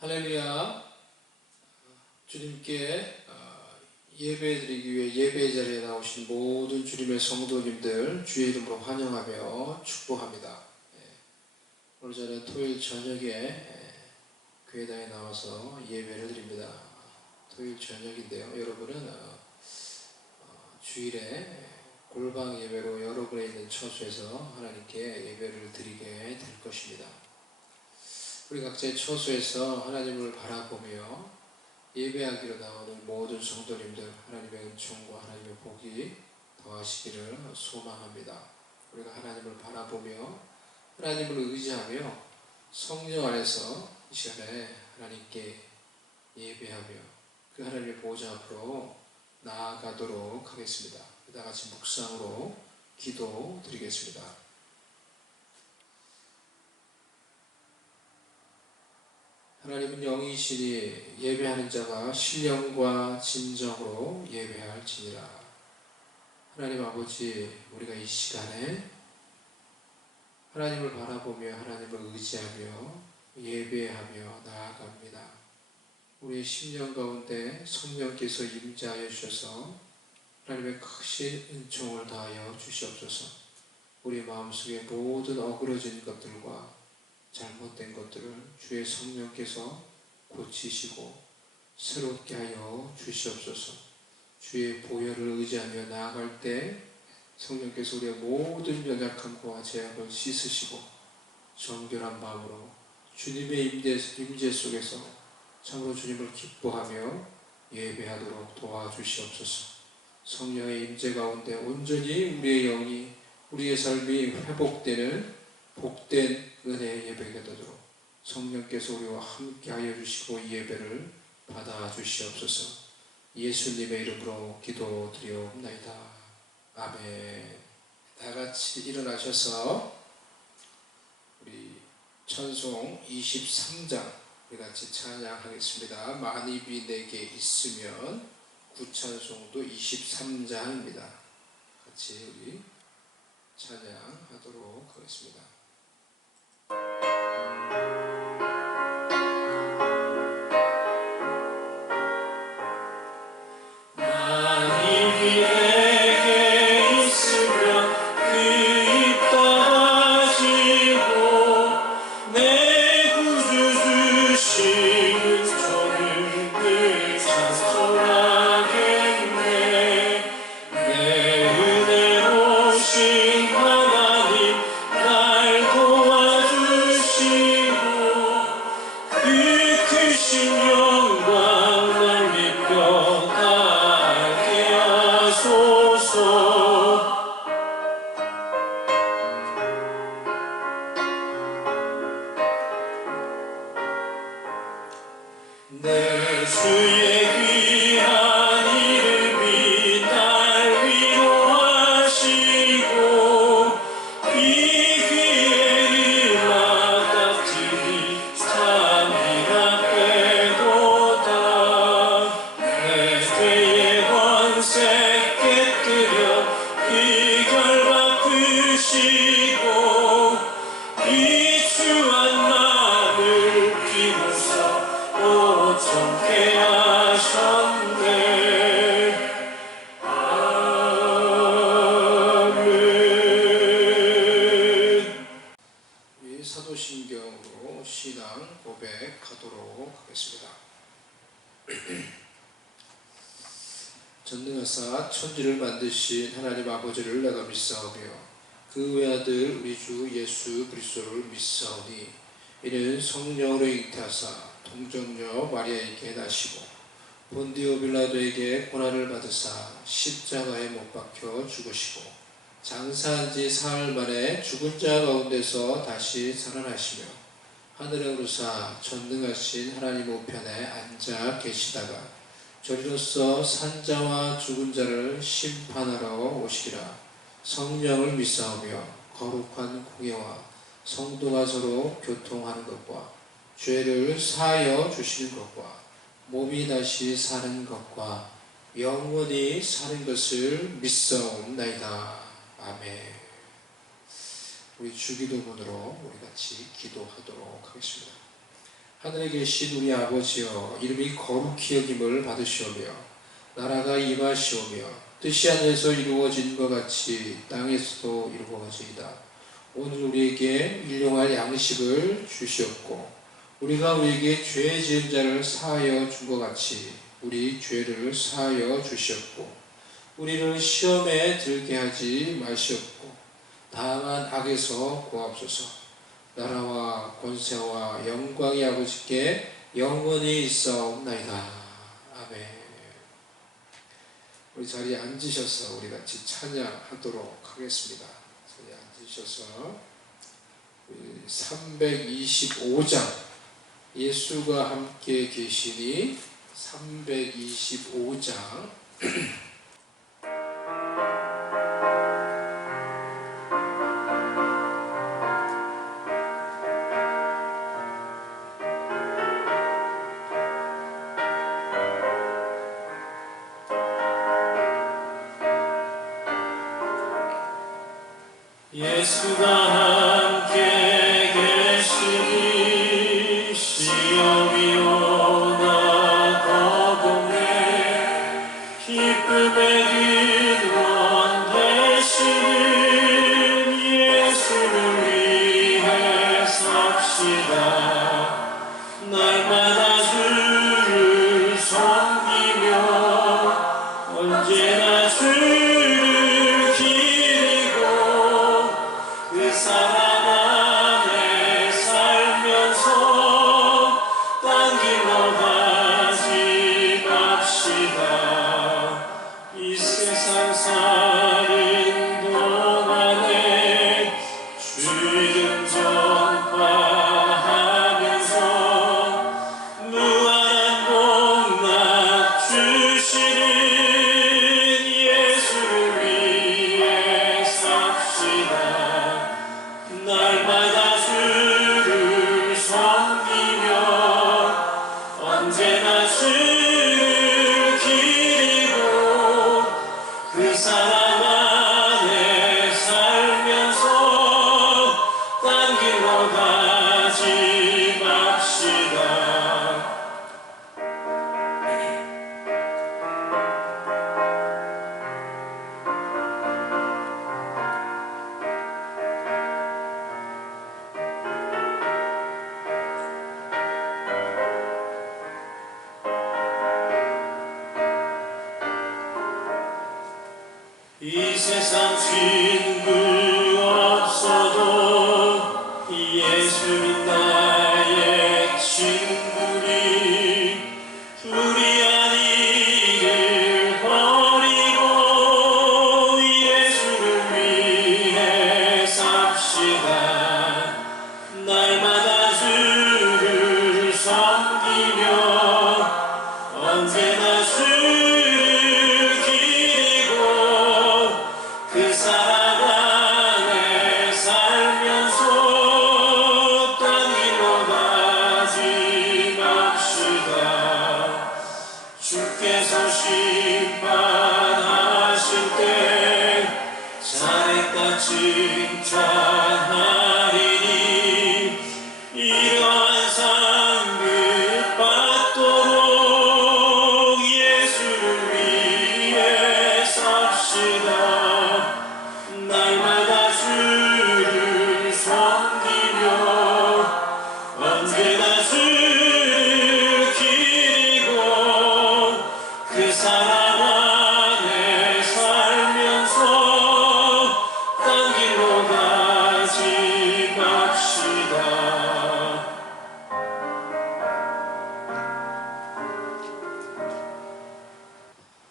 할렐루야. 주님께 예배드리기 위해 예배 자리에 나오신 모든 주님의 성도님들 주의 이름으로 환영하며 축복합니다. 오늘 저는 토요일 저녁에 교회당에 나와서 예배를 드립니다. 토요일 저녁인데요. 여러분은 주일에 골방 예배로 여러분의 있는 처소에서 하나님께 예배를 드리게 될 것입니다. 우리 각자의 처소에서 하나님을 바라보며 예배하기로 나오는 모든 성도님들 하나님의 은총과 하나님의 복이 더하시기를 소망합니다. 우리가 하나님을 바라보며 하나님을 의지하며 성령 안에서 이 시간에 하나님께 예배하며 그 하나님의 보좌 앞으로 나아가도록 하겠습니다. 다 같이 묵상으로 기도 드리겠습니다. 하나님은 영이시니 예배하는 자가 신령과 진정으로 예배할지니라. 하나님 아버지, 우리가 이 시간에 하나님을 바라보며 하나님을 의지하며 예배하며 나아갑니다. 우리의 심령 가운데 성령께서 임재하여 주셔서 하나님의 크신 은총을 다하여 주시옵소서. 우리 마음속에 모든 어그러진 것들과 잘못된 것들을 주의 성령께서 고치시고 새롭게 하여 주시옵소서. 주의 보혈을 의지하며 나아갈 때 성령께서 우리의 모든 연약함과 죄악을 씻으시고 정결한 마음으로 주님의 임재 속에서 참으로 주님을 기뻐하며 예배하도록 도와주시옵소서. 성령의 임재 가운데 온전히 우리의 영이 우리의 삶이 회복되는 복된 은혜의 예배가 되도록 성령께서 우리와 함께 하여 주시고 이 예배를 받아 주시옵소서. 예수님의 이름으로 기도드리옵나이다. 아멘. 다 같이 일어나셔서 우리 찬송 23장 우리 같이 찬양하겠습니다. 만입이 내게 있으면 구찬송도 23장입니다. 같이 우리 찬양하도록 하겠습니다. 내 주의 귀한 이름이 날 위로하시고 이 기회를 맞닥뜨리 산이라 빼도다. 내 죄의 권세 깨뜨려 이결 바꾸시고 이 주한 나를 비로소 정케 하셨네. 아멘. 우리 사도신경으로 신앙 고백하도록 하겠습니다. 전능하사 천지를 만드신 하나님 아버지를 내가 믿사오며 그 외아들 우리 주 예수 그리스도를 믿사오니 이는 성령으로 잉태하사 동정녀 마리아에게 나시고 본디오 빌라도에게 고난을 받으사 십자가에 못 박혀 죽으시고 장사한 지 사흘 만에 죽은 자 가운데서 다시 살아나시며 하늘에 오르사 전능하신 하나님 우편에 앉아 계시다가 저리로서 산자와 죽은 자를 심판하러 오시리라. 성령을 믿사오며 거룩한 공예와 성도가 서로 교통하는 것과 죄를 사하여 주시는 것과 몸이 다시 사는 것과 영원히 사는 것을 믿사옵나이다. 아멘. 우리 주기도문으로 우리 같이 기도하도록 하겠습니다. 하늘에 계신 우리 아버지여, 이름이 거룩히 여김을 받으시오며 나라가 임하시오며 뜻이 하늘에서 이루어진 것 같이 땅에서도 이루어지이다. 오늘 우리에게 일용할 양식을 주시옵고 우리가 우리에게 죄 지은 자를 사하여 준 것 같이 우리 죄를 사하여 주시옵고 우리를 시험에 들게 하지 마시옵고 다만 악에서 구하옵소서. 나라와 권세와 영광이 아버지께 영원히 있사옵나이다. 아멘. 우리 자리에 앉으셔서 우리 같이 찬양하도록 하겠습니다. 자리에 앉으셔서 325장 예수가 함께 계시니 325장 예수가 함께 계시니 시험이 오나 겁없네. 기쁨의 근원 되시는 예수를 위해 삽시다. 날마다 주를 섬기며 언제나 주를 기리고 그 사랑 안에 살면서 딴 길로 가지 맙시다. 이 세상 사는 동안에 주 이름 전파하면서 무한한 복락 주시는 예수를 위해 삽시다. 날마다 주를 섬기며 언제나 주를 기리고 그 사랑 안에 살면서 딴 길로 가지 맙시다. 이 세상 친구 없어도 예수님 나의 친구니 우리 아니를 버리고 예수를 위해 삽시다. 날마다 주를 섬기며 언제나 주를 기리고 그 사랑 안에 살면서 딴 길로 가지 맙시다. 주께서 심판하실 때 잘했다 칭찬하리니 이러한 상급 받도록 예수를 위해 삽시다. 날마다 주를 섬기며 언제나 주를 기리고 그 사랑 안에 살면서 딴 길로 가지 맙시다.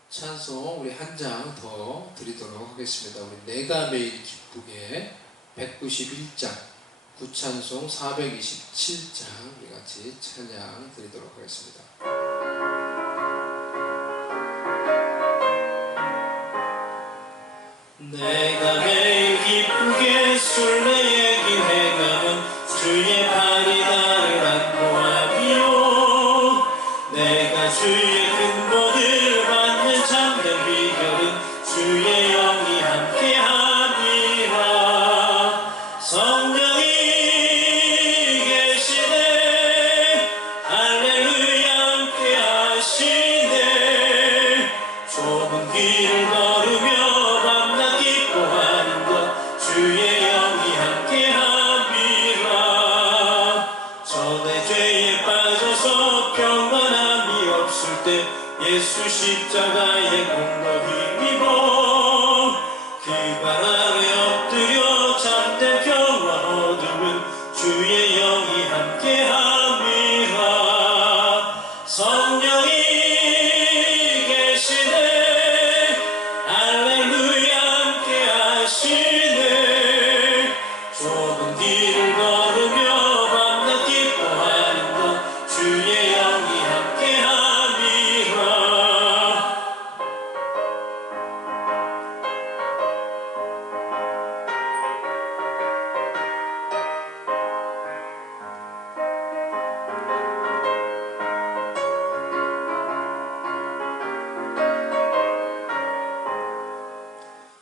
찬송 우리 한 장 더 드리도록 하겠습니다. 우리 내가 매일 기쁘게 191장 구찬송 427장 우리 같이 찬양 드리도록 하겠습니다. 내가 매일 기쁘게 술래의 길에 가면 주의 팔이 나를 안고 하며 내가 주의 큰 복을 받는 참된 비결은 주의 영이 함께함이라. 성령이 계시네 죄에 빠져서 평안함이 없을 때 예수 십자가의 공로 힘입어 그 발 아래 엎드려 참된 평화 얻으면 주의 영이 함께함이라. 성령이 계시네 할렐루야 함께하시네. 좁은 길을 걸으며 밤낮 기뻐하는 것 주의 영이 함께함이라.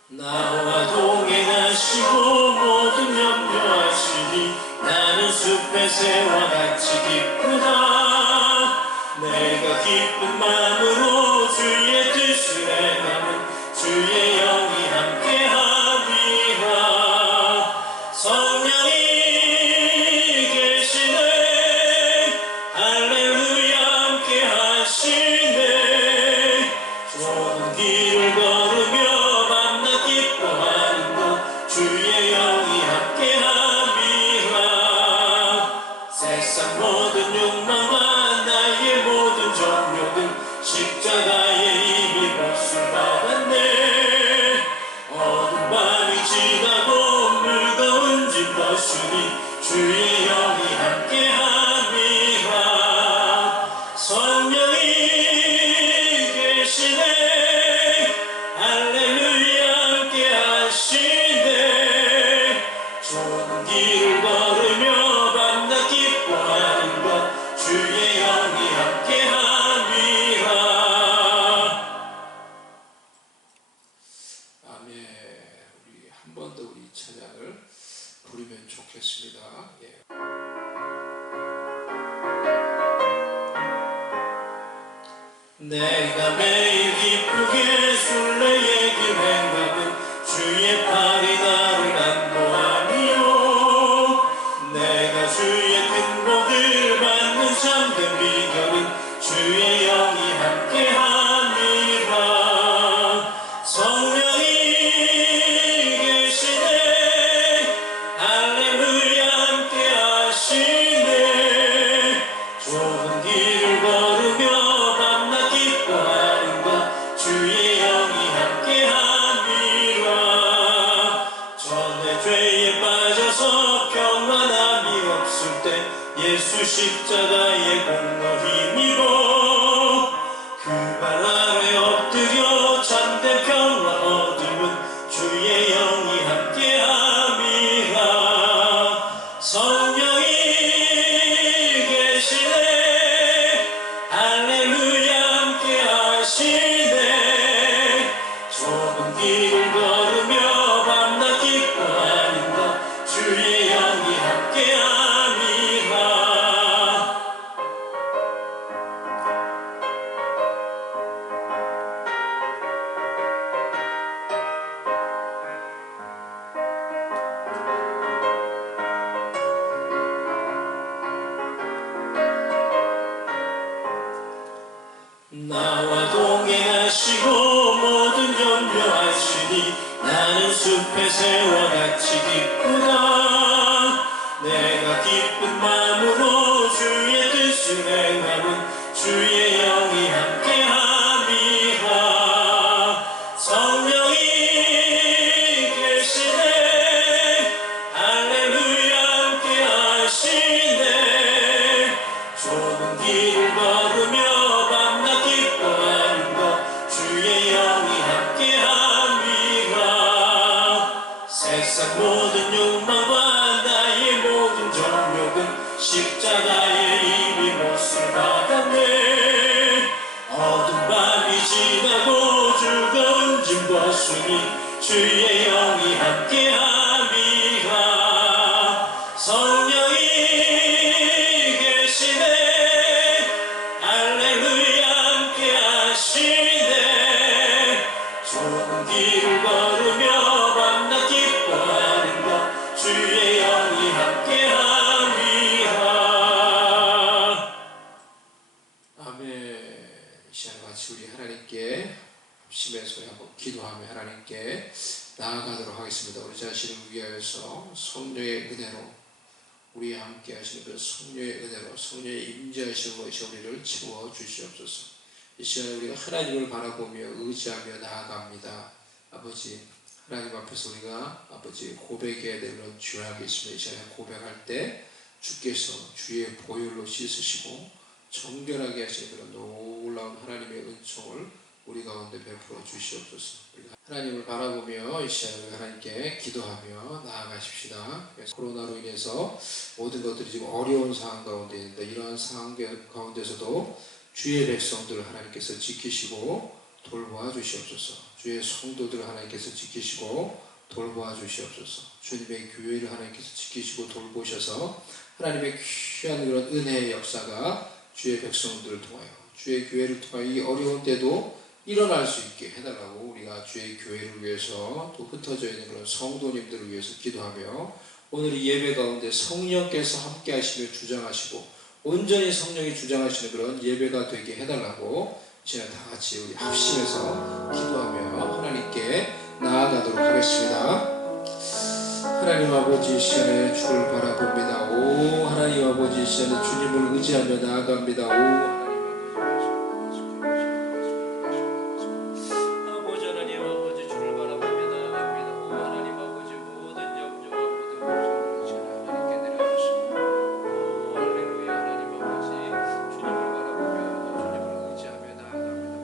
나와 동행하시고 모든 염려하시니 나는 숲의 새와 같이 기쁘다. 내가 기쁜 마음으로 주의 뜻을 행하면 주의 영이 함께함이라. 성령이 계시네 할렐루야 함께하시네. 좁은 길을 걸으며 밤낮 기뻐하는 것 주의 영이 함께함이라. 세상 모든 욕망과 나의 모든 정욕은 십자가에 이미 몫을 받았네. 어두운 밤이 지나고 물거운 짐 벗으니 주의 영이 함께함이라. 성령이 계시네 할렐루야 함께하시네. 좁은 길을 걸으며 밤낮 기뻐하는 것 주의 영이 함께함이라. 아멘. 우리 한 번 더 우리 찬양을 부르면 좋겠습니다. 예. 내가 매일 기쁘게 술래의 길 행하면 주의 팔이 나를 안보하며 내가 주의 큰 복을 받는 참된 비결은 주의 영이 함께함이라. 성령이 계시네 할렐루야 함께하시네. 좁은 길을 걸으며 밤낮 기뻐하는 것 주의 영이 함께함이라. 전에 죄에 빠져서 평안함이 없을 때 예수 십자가의 공로 힘입어 그 발 아래 엎드려 참된 평화 얻으면 주의 영이 함께함이라. 성령이 계시네 할렐루야 함께하시네. 좁은 길을 걸으며 밤낮 기뻐하는 것 주의 영이 함께함이라. 나와 동행하시고 모든 염려하시니 나는 숲의 새와 같이 기쁘다. 내가 기쁜 마음으로 주의 뜻을 행하면 주의 영이 함께함이라. 성령이 계시네 할렐루야 함께하시네. 좁은 길을 걸으며 밤낮 기뻐하는 것 주의 영이 함께함이라. 세상 모든 욕망과 나의 모든 정욕은 십자가에 이미 몫을 받았네. 어두운 밤이 지나고 즐거운 짐 벗으니 주의 영이 함께함이라. 성령이 계시네 할렐루야 함께하시네. 좁은 길을 걸으며 밤낮 기뻐하는 것 주의 영이 함께함이라. 합심해서 한번 기도하며 하나님께 나아가도록 하겠습니다. 우리 자신을 위하여서 성령의 은혜로 우리와 함께 하시는 그 성령의 은혜로 성령의 임재하시는 것이 우리를 채워 주시옵소서. 이 시간에 우리가 하나님을 바라보며 의지하며 나아갑니다. 아버지, 하나님 앞에서 우리가 아버지 고백해야 될 그런 죄악이 있으면 이 시간에 고백할 때 주께서 주의 보혈로 씻으시고 정결하게 하시는 그런 놀라운 하나님의 은총을 우리 가운데 베풀어 주시옵소서. 우리가 하나님을 바라보며 이 시간에 하나님께 기도하며 나아가십시다. 코로나로 인해서 모든 것들이 지금 어려운 상황 가운데 있는데 이러한 상황 가운데서도 주의 백성들을 하나님께서 지키시고 돌보아 주시옵소서. 주의 성도들을 하나님께서 지키시고 돌보아 주시옵소서. 주님의 교회를 하나님께서 지키시고 돌보셔서 하나님의 귀한 그런 은혜의 역사가 주의 백성들을 통하여 주의 교회를 통하여 이 어려운 때도 일어날 수 있게 해달라고 우리가 주의 교회를 위해서 또 흩어져 있는 그런 성도님들을 위해서 기도하며 오늘 이 예배 가운데 성령께서 함께 하시며 주장하시고 온전히 성령이 주장하시는 그런 예배가 되게 해달라고 이제 다 같이 우리 합심해서 기도하며 하나님께 나아가도록 하겠습니다. 하나님 아버지, 이 시간에 주를 바라봅니다. 오 하나님 아버지, 이 시간에 주님을 의지하며 나아갑니다. 오 아버지 하나님 아버지 주를 바라보며 나아갑니다. 오 하나님 아버지 모든 염려와 모든 걱정을 이 시간에 하나님께 내려놓습니다. 오 할렐루야. 하나님 아버지 주님을 바라보며 주님을 의지하며 나아갑니다.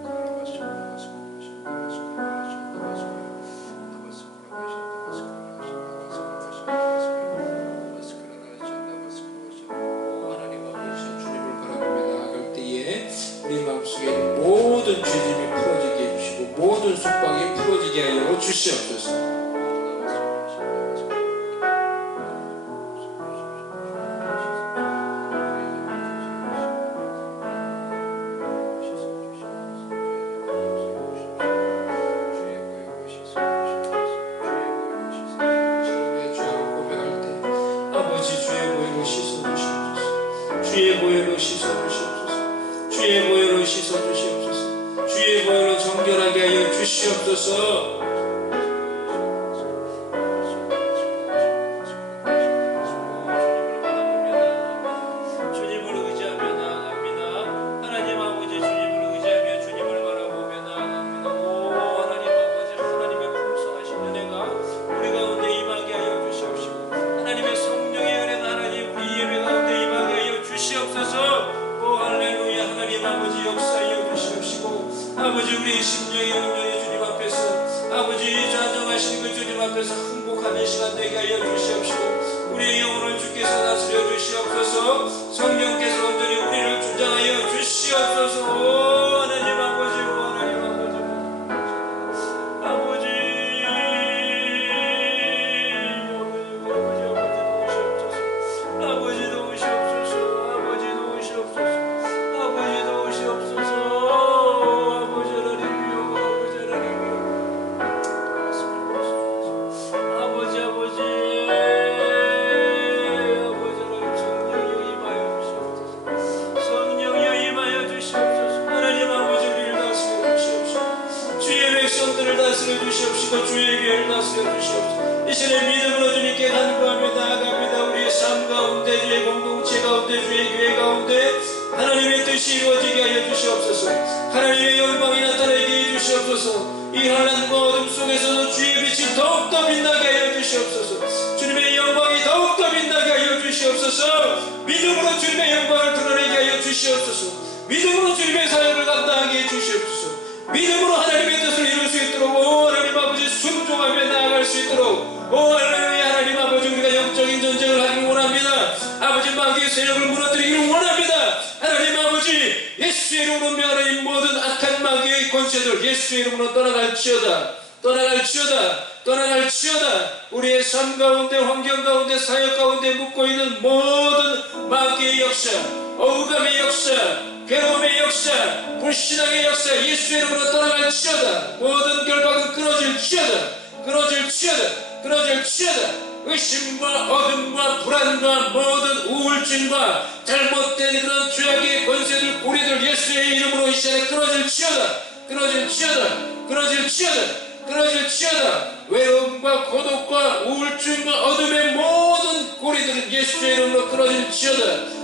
우리 마음속에 있는 모든 죄짐이 풀어지게 해주시고 모든 속박이 풀어지게 하여 주시옵소서. 주의 보혈로 씻어주시옵소서. 주의 보혈로 씻어주시옵소서. 주의 보혈로 정결하게 하여 주시옵소서. 주님을 의지하며 나아갑니다. 하나님 아버지 주님을 의지하며 주님을 바라보며 나아갑니다. 오 하나님 아버지 하나님의 풍성하신 은혜가 우리 가운데 임하게 하여 주시옵시고 하나님의 성령의 은혜가 하나님 우리 예배 가운데 임하게 하여 주시옵소서. 오 할렐루야. 하나님 아버지 역사하여 주시옵시고 아버지 우리의 심령의 온전히 주님 앞에서 아버지 좌정하시는 그 주님 앞에서 행복하는 시간 되게 하여 주시옵시고 우리의 영혼을 주께서 다스려 주시옵소서. 성령께서 온전히 우리를 주장하여 주시옵소서. 오 하나님 아버지 오 하나님 아버지 아버지 아버지 도우시옵소서. 아버지 도우시옵소서. 아버지 도우시옵소서. 아버지 하나님이여 아버지 하나님이여 아버지 아버지 하나님 성령이여 임하여 주시옵소서. 성령이여 임하여 주시옵소서. 하나님 아버지 우리를 다스려 주시옵소서. 주의 백성들을 다스려 주시옵시고 주의 교회를 다스려 주시옵소서. 이 시간에 믿음으로 주님께 간구하며 나아갑니다. 우리의 삶 가운데 주의 공동체 가운데 주의 교회 가운데 하나님의 뜻이 이루어지게 하여 주시옵소서. 하나님의 영광이 나타나게 해 주시옵소서. 이 환난과 어둠 속에서도 주의 빛이 더욱더 빛나게 하여 주시옵소서. 주님의 영광이 더욱더 빛나게 하여 주시옵소서. 믿음으로 주님의 영광을 드러내게 하여 주시옵소서. 믿음으로 주님의 사역을 감당하게 해 주시옵소서. 믿음으로 하나님의 뜻을 이룰 수 있도록 오 하나님 아버지 순종하며 나아갈 수 있도록 오 할렐루야. 하나님 아버지 우리가 영적인 전쟁을 하길 원합니다. 아버지 마귀의 세력을 무너뜨리기를 원합니다. 하나님 아버지 예수의 이름으로 명하는 모든 악한 마귀의 권세들 예수의 이름으로 떠나갈지어다. 떠나갈지어다. 떠나갈지어다. 우리의 삶 가운데 환경 가운데 사역 가운데 묻고 있는 모든 마귀의 역사 억울감의 역사 괴로움의 역사 불신앙의 역사 예수의 이름으로 떠나갈지어다. 모든 결박은 끊어질지어다. 끊어질지어다. 끊어질지어다. 의심과 어둠과 불안과 모든 우울증과 잘못된 그런 죄악의 권세들 고리들 예수의 이름으로 이 시간에 끊어질지어다. 끊어질지어다. 끊어질지어다. 끊어질지어다. 외로움과 고독과 우울증과 어둠의 모든 고리들은 예수의 이름으로 끊어질지어다.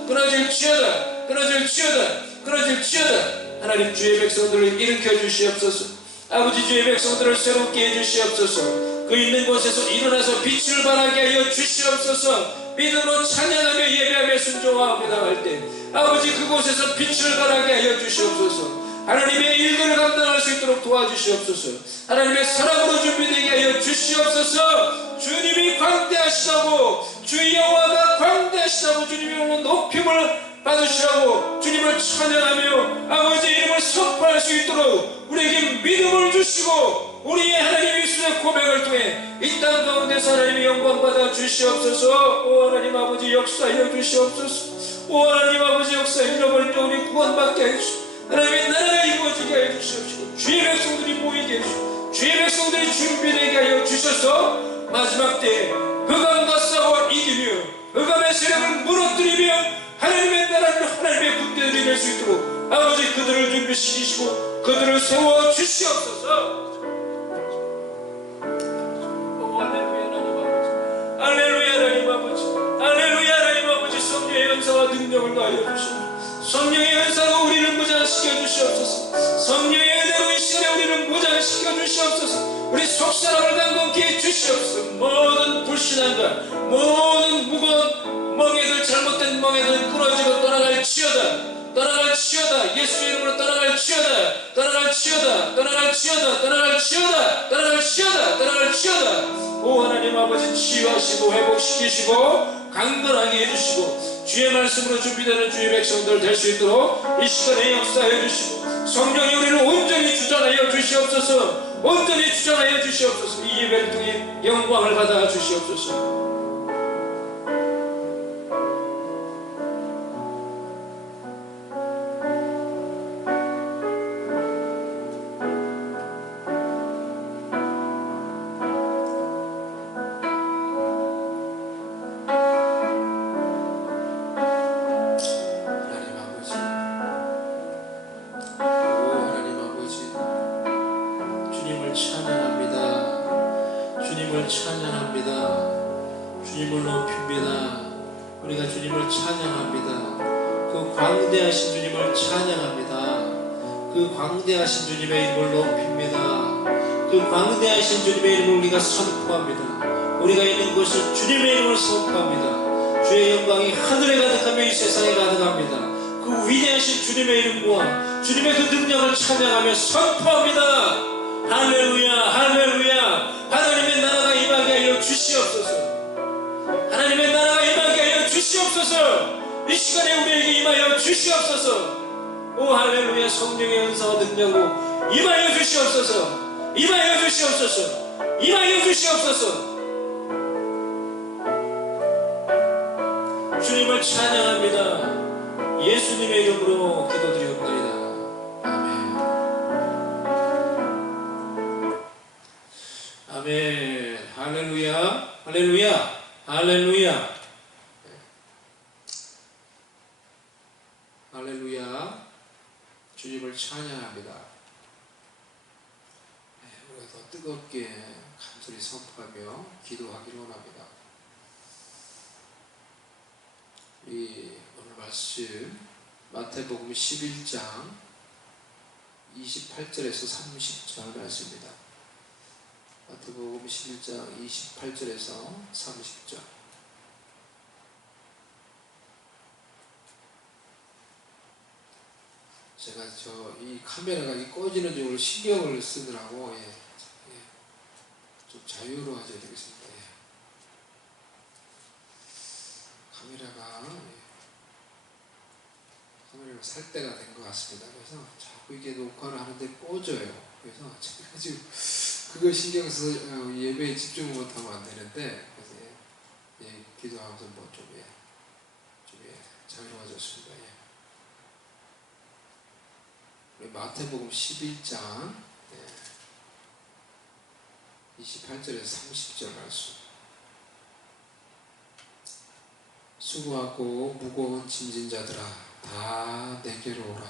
하나님, 주의 백성들을 일으켜 주시옵소서. 아버지, 주의 백성들을 새롭게 해주시옵소서. 그 있는 곳에서 일어나서 빛을 발하게 하여 주시옵소서. 믿음으로 찬양하며 예배하며 순종하며 나갈 때 아버지, 그곳에서 빛을 발하게 하여 주시옵소서. 하나님의 일들을 감당할 수 있도록 도와주시옵소서. 하나님의 사랑으로 준비되게 하여 주시옵소서. 주님이 광대하시다고, 주 여호와가 광대하시다고 주님의 이름으로 높임을 받으시라고 주님을 찬양하며 아버지 이름을 선포할 수 있도록 우리에게 믿음을 주시고, 우리의 하나님 예수의 고백을 통해 이 땅 가운데서 하나님의 영광 받아 주시옵소서. 오 하나님 아버지, 역사하여 주시옵소서. 오 하나님 아버지, 역사에 잃어버린 우리 구원받게 해주시옵소서. 하나님의 나라가 이루어지게 하여 주시옵시고, 주의 백성들이 모이게 해주시고, 주의 백성들이 준비되게 하여 주셔서 마지막 때에 흑암과 싸워 이기며 흑암의 세력을 무너뜨리며 하나님의 나라를, 하나님의 군대들이 될 수 있도록 아버지 그들을 준비시키시고 그들을 세워 주시옵소서. 오 할렐루야 하나님 아버지, 할렐루야 하나님 아버지, 할렐루야 하나님 아버지, 성령의 연사와 능력을 더하여 주시옵소서. 성령의 연사로 우리를 무장시켜 주시옵소서. 성령의 은혜로 이 시간에 우리를 무장시켜 주시옵소서. 우리 속사람을 강건케 해 주시옵소서. 모든 불신앙과 모든 무거운 멍에들, 잘못된 멍에들 끊어지고 떠나갈지어다. 예수의 이름으로 떠나갈지어다. 오 하나님 아버지, 치유하시고 회복시키시고 강건하게 해주시고 주의 말씀으로 준비되는 주의 백성들 될 수 있도록 이 시간에 역사해 주시고, 성령이 우리를 온전히 주장하여 주시옵소서. 이 예배를 통해 영광을 받아 주시옵소서. 주님을 높입니다. 우리가 주님을 찬양합니다. 그 광대하신 주님을 찬양합니다. 그 광대하신 주님의 이름을 높입니다. 그 광대하신 주님의 이름을 우리가 선포합니다. 우리가 있는 곳은 주님의 이름을 선포합니다. 주의 영광이 하늘에 가득하며 이 세상에 가득합니다. 그 위대하신 주님의 이름과 주님의 그 능력을 찬양하며 선포합니다. 할렐루야, 할렐루야. 하나님의 나라가 임하게 하여 주시옵소서. 하나님의 나라가 임하게 하여 주시옵소서. 이 시간에 우리에게 임하여 주시옵소서. 오 할렐루야. 성령의 은사와 능력으로 임하여 주시옵소서. 임하여 주시옵소서. 임하여 주시옵소서. 주님을 찬양합니다. 예수님의 이름으로 기도드리옵나이다. 아멘. 할렐루야, 할렐루야, 할렐루야, 할렐루야. 주님을 찬양합니다. 우리가 더 뜨겁게 간절히 선포하며 기도하기를 원합니다. 이 오늘 말씀 마태복음 11장 28절에서 30절 말씀입니다. 마태복음 11장 28절에서 30절. 제가 이 카메라가 꺼지는 쪽으로 신경을 쓰느라고 좀 자유로워져야 되겠습니다. 카메라가 살 때가 된 것 같습니다. 그래서 자꾸 이게 녹화를 하는데 꺼져요. 그래서 제가 지금 그거 신경 써서 예배에 집중을 못하면 안 되는데, 그래서 기도하면서 좀 자유로워졌습니다. 우리 마태복음 11장 28절에서 30절 말씀. 수고하고 무거운 짐진 자들아, 다 내게로 오라.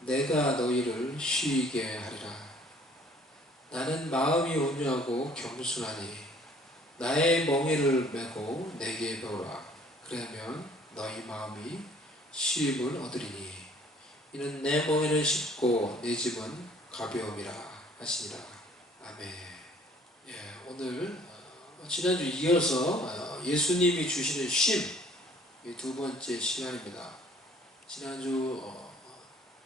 내가 너희를 쉬게 하리라. 나는 마음이 온유하고 겸손하니 나의 멍에를 메고 내게 배우라. 그러면 너희 마음이 쉼을 얻으리니 이는 내 멍에는 쉽고 내 짐은 가벼움이라 하시니라. 아멘. 예, 오늘 지난주 이어서 예수님이 주시는 쉼, 이 두 번째 시간입니다. 지난주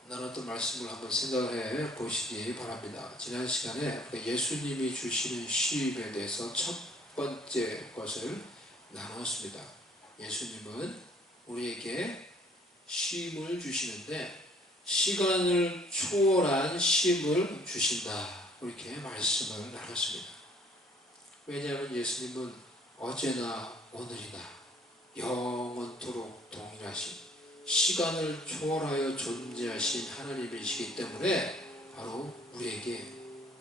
나눴던 말씀을 한번 생각해 보시기 바랍니다. 지난 시간에 예수님이 주시는 쉼에 대해서 첫 번째 것을 나눴습니다. 예수님은 우리에게 쉼을 주시는데 시간을 초월한 쉼을 주신다, 이렇게 말씀을 나눴습니다. 왜냐하면 예수님은 어제나 오늘이나 영원토록 동일하신, 시간을 초월하여 존재하신 하나님이시기 때문에 바로 우리에게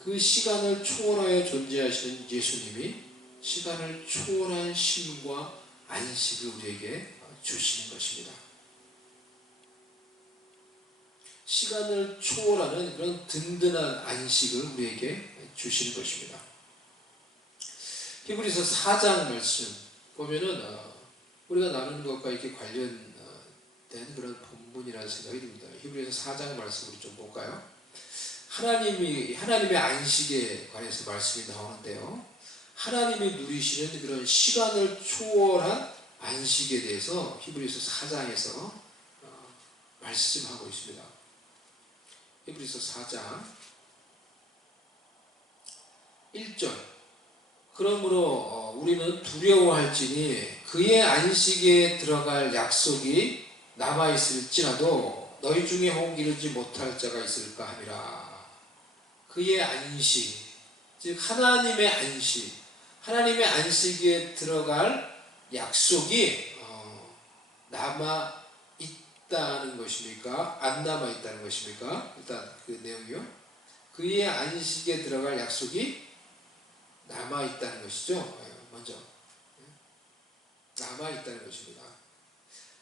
그 시간을 초월하여 존재하시는 예수님이 시간을 초월한 쉼과 안식을 우리에게 주시는 것입니다. 시간을 초월하는 그런 든든한 안식을 우리에게 주시는 것입니다. 히브리서 4장 말씀 보면은 우리가 나누는 것과 이렇게 관련된 그런 본문이라는 생각이 듭니다. 히브리서 4장 말씀을 좀 볼까요? 하나님의 안식에 관해서 말씀이 나오는데요. 하나님이 누리시는 그런 시간을 초월한 안식에 대해서 히브리서 4장에서 말씀하고 있습니다. 히브리서 4장 1절. 그러므로 우리는 두려워할지니 그의 안식에 들어갈 약속이 남아있을지라도 너희 중에 혹 이르지 못할 자가 있을까 함이라. 그의 안식, 즉 하나님의 안식, 하나님의 안식에 들어갈 약속이 남아있다는 것입니까? 안 남아있다는 것입니까? 일단 그 내용이요. 그의 안식에 들어갈 약속이 남아있다는 것이죠. 먼저 남아있다는 것입니다.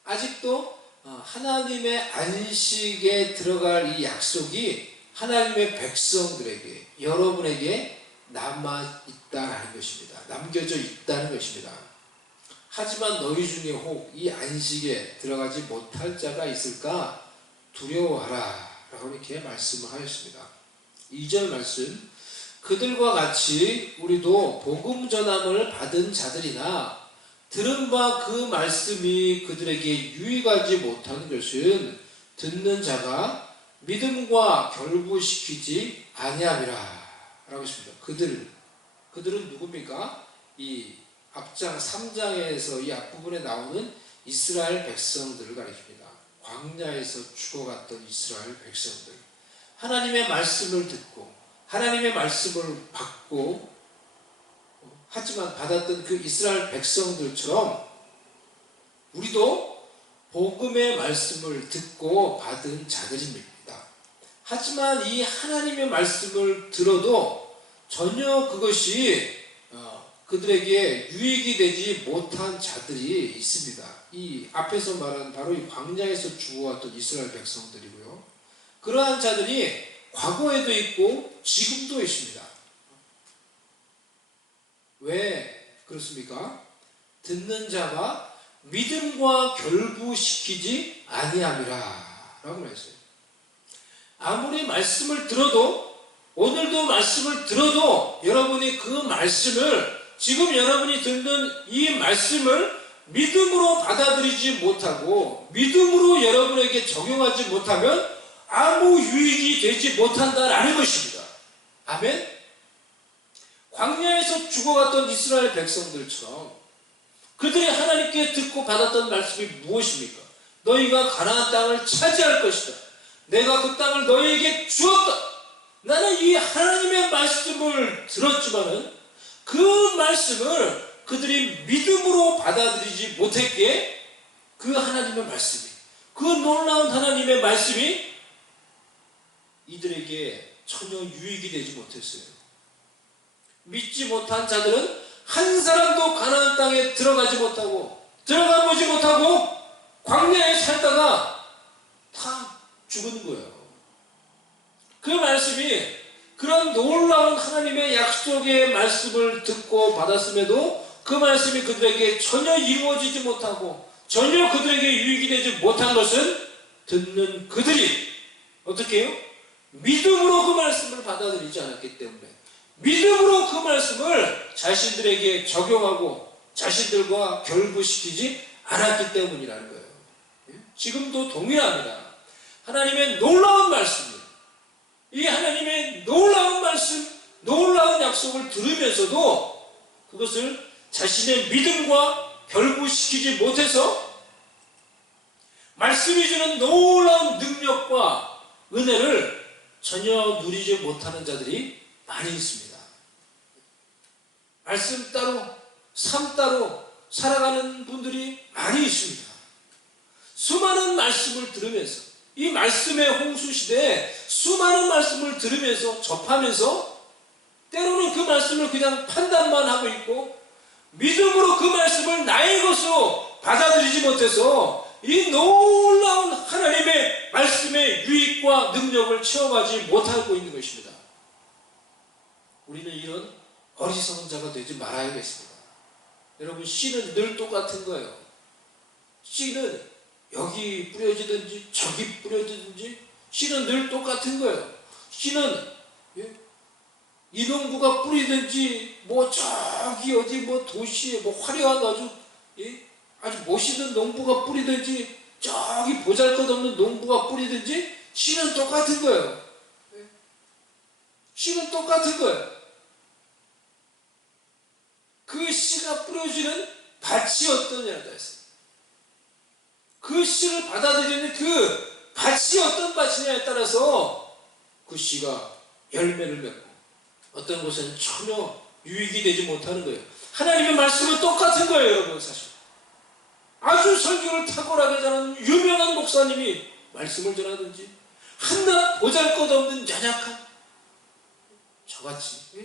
아직도 하나님의 안식에 들어갈 이 약속이 하나님의 백성들에게, 여러분에게 남아있다는 것입니다. 남겨져 있다는 것입니다. 하지만 너희 중에 혹 이 안식에 들어가지 못할 자가 있을까 두려워하라 라고 이렇게 말씀을 하였습니다. 2절 말씀, 그들과 같이 우리도 복음 전함을 받은 자들이나 들은 바 그 말씀이 그들에게 유익하지 못한 것은 듣는 자가 믿음과 결부시키지 아니함이라 라고 했습니다. 그들은 누굽니까? 이 앞장 3장에서 이 앞부분에 나오는 이스라엘 백성들을 가리킵니다. 광야에서 죽어갔던 이스라엘 백성들, 하나님의 말씀을 듣고 하나님의 말씀을 받고 하지만 받았던 그 이스라엘 백성들처럼 우리도 복음의 말씀을 듣고 받은 자들입니다. 하지만 이 하나님의 말씀을 들어도 전혀 그것이 그들에게 유익이 되지 못한 자들이 있습니다. 이 앞에서 말한 바로 이 광야에서 죽어왔던 이스라엘 백성들이고요. 그러한 자들이 과거에도 있고 지금도 있습니다. 왜 그렇습니까? 듣는 자가 믿음과 결부시키지 아니함이라 라고 말했어요. 아무리 말씀을 들어도, 오늘도 말씀을 들어도 여러분이 그 말씀을, 지금 여러분이 듣는 이 말씀을 믿음으로 받아들이지 못하고 믿음으로 여러분에게 적용하지 못하면 아무 유익이 되지 못한다라는 것입니다. 아멘? 광야에서 죽어갔던 이스라엘 백성들처럼 그들이 하나님께 듣고 받았던 말씀이 무엇입니까? 너희가 가나안 땅을 차지할 것이다. 내가 그 땅을 너희에게 주었다. 나는 이 하나님의 말씀을 들었지만은 그 말씀을 그들이 믿음으로 받아들이지 못했기에 그 하나님의 말씀이, 그 놀라운 하나님의 말씀이 이들에게 전혀 유익이 되지 못했어요. 믿지 못한 자들은 한 사람도 가나안 땅에 들어가지 못하고 들어가 보지 못하고 광야에 살다가 다 죽은 거예요. 그 말씀이 그런 놀라운 하나님의 약속의 말씀을 듣고 받았음에도 그 말씀이 그들에게 전혀 이루어지지 못하고 전혀 그들에게 유익이 되지 못한 것은 듣는 그들이 어떻게 해요? 믿음으로 그 말씀을 받아들이지 않았기 때문에, 믿음으로 그 말씀을 자신들에게 적용하고 자신들과 결부시키지 않았기 때문이라는 거예요. 지금도 동일합니다. 하나님의 놀라운 말씀이, 이 하나님의 놀라운 말씀, 놀라운 약속을 들으면서도 그것을 자신의 믿음과 결부시키지 못해서 말씀이 주는 놀라운 능력과 은혜를 전혀 누리지 못하는 자들이 많이 있습니다. 말씀 따로, 삶 따로 살아가는 분들이 많이 있습니다. 수많은 말씀을 들으면서, 이 말씀의 홍수 시대에 수많은 말씀을 들으면서 접하면서 때로는 그 말씀을 그냥 판단만 하고 있고 믿음으로 그 말씀을 나의 것으로 받아들이지 못해서 이 놀라운 하나님의 말씀의 유익과 능력을 체험하지 못하고 있는 것입니다. 우리는 이런 어리석은 자가 되지 말아야겠습니다. 여러분, 씨는 늘 똑같은 거예요. 씨는 여기 뿌려지든지 저기 뿌려지든지 씨는 늘 똑같은 거예요. 씨는 이 농부가 뿌리든지 뭐 저기 어디 뭐 도시에 뭐 화려한 아주 멋있는 농부가 뿌리든지 저기 보잘것없는 농부가 뿌리든지 씨는 똑같은 거예요. 씨는 똑같은 거예요. 그 씨가 뿌려지는 밭이 어떠냐에 따라서, 그 씨를 받아들이는 그 밭이 어떤 밭이냐에 따라서 그 씨가 열매를 맺고 어떤 곳에는 전혀 유익이 되지 못하는 거예요. 하나님의 말씀은 똑같은 거예요, 여러분. 사실 아주 설교를 탁월하게 잘하는 유명한 목사님이 말씀을 전하든지 한낱 보잘것없는 연약한 저같이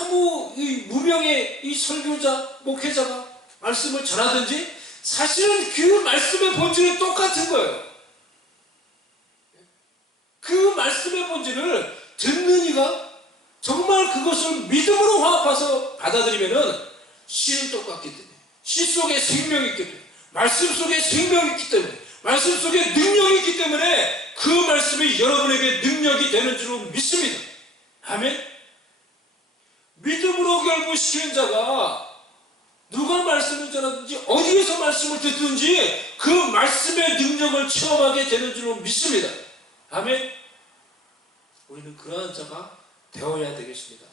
아무 무명의 이 설교자, 목회자가 말씀을 전하든지 사실은 그 말씀의 본질은 똑같은 거예요. 그 말씀의 본질을 듣는 이가 정말 그것을 믿음으로 화합해서 받아들이면은 씨는 똑같기 때문에, 씨 속에 생명이 있기 때문에, 말씀 속에 생명이 있기 때문에, 말씀 속에 능력이 있기 때문에 그 말씀이 여러분에게 능력이 되는 줄로 믿습니다. 아멘. 믿음으로 결부시키는 자가 누가 말씀을 전하든지 어디에서 말씀을 듣든지 그 말씀의 능력을 체험하게 되는 줄로 믿습니다. 아멘. 우리는 그러한 자가 되어야 되겠습니다.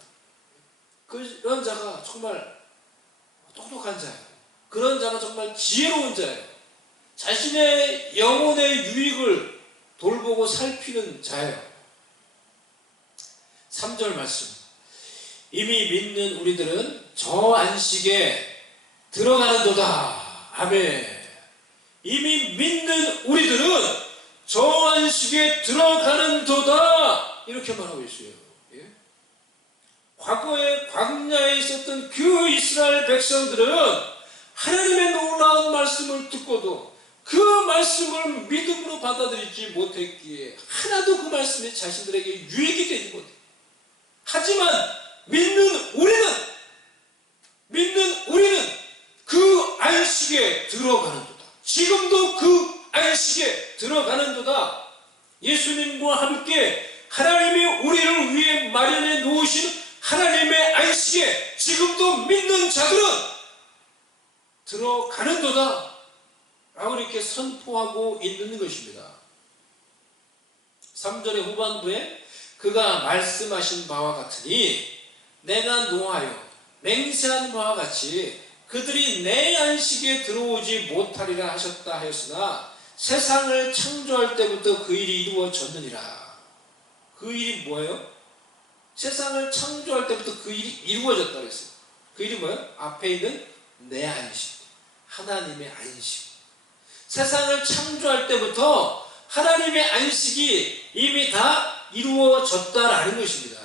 그런 자가 정말 똑똑한 자예요. 그런 자가 정말 지혜로운 자예요. 자신의 영혼의 유익을 돌보고 살피는 자예요. 3절 말씀, 이미 믿는 우리들은 저 안식에 들어가는도다. 아멘. 이미 믿는 우리들은 저 안식에 들어가는도다. 이렇게 말하고 있어요. 예? 과거에 광야에 있었던 그 이스라엘 백성들은 하나님의 놀라운 말씀을 듣고도 그 말씀을 믿음으로 받아들이지 못했기에 하나도 그 말씀이 자신들에게 유익이 되지 못해. 하지만 믿는 우리는 그 안식에 들어가는도다. 지금도 그 안식에 들어가는도다. 예수님과 함께 하나님이 우리를 위해 마련해 놓으신 하나님의 안식에 지금도 믿는 자들은 들어가는도다 라고 이렇게 선포하고 있는 것입니다. 3절의 후반부에 그가 말씀하신 바와 같으니 내가 노하여 맹세한 바와 같이 그들이 내 안식에 들어오지 못하리라 하셨다 하였으나 세상을 창조할 때부터 그 일이 이루어졌느니라. 그 일이 뭐예요? 세상을 창조할 때부터 그 일이 이루어졌다고 했어요. 그 일이 뭐예요? 앞에 있는 내 안식, 하나님의 안식. 세상을 창조할 때부터 하나님의 안식이 이미 다 이루어졌다라는 것입니다.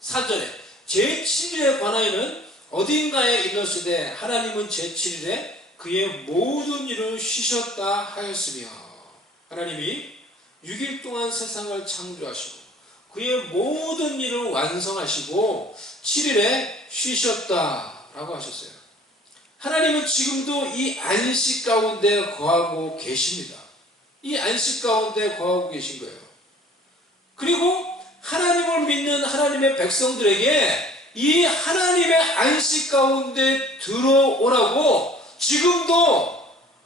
4절에 제7일에 관하여는 어딘가에 일렀으되 하나님은 제7일에 그의 모든 일을 쉬셨다 하였으며, 하나님이 6일 동안 세상을 창조하시고 그의 모든 일을 완성하시고 7일에 쉬셨다라고 하셨어요. 하나님은 지금도 이 안식 가운데 거하고 계십니다. 이 안식 가운데 거하고 계신 거예요. 그리고 하나님을 믿는 하나님의 백성들에게 이 하나님의 안식 가운데 들어오라고 지금도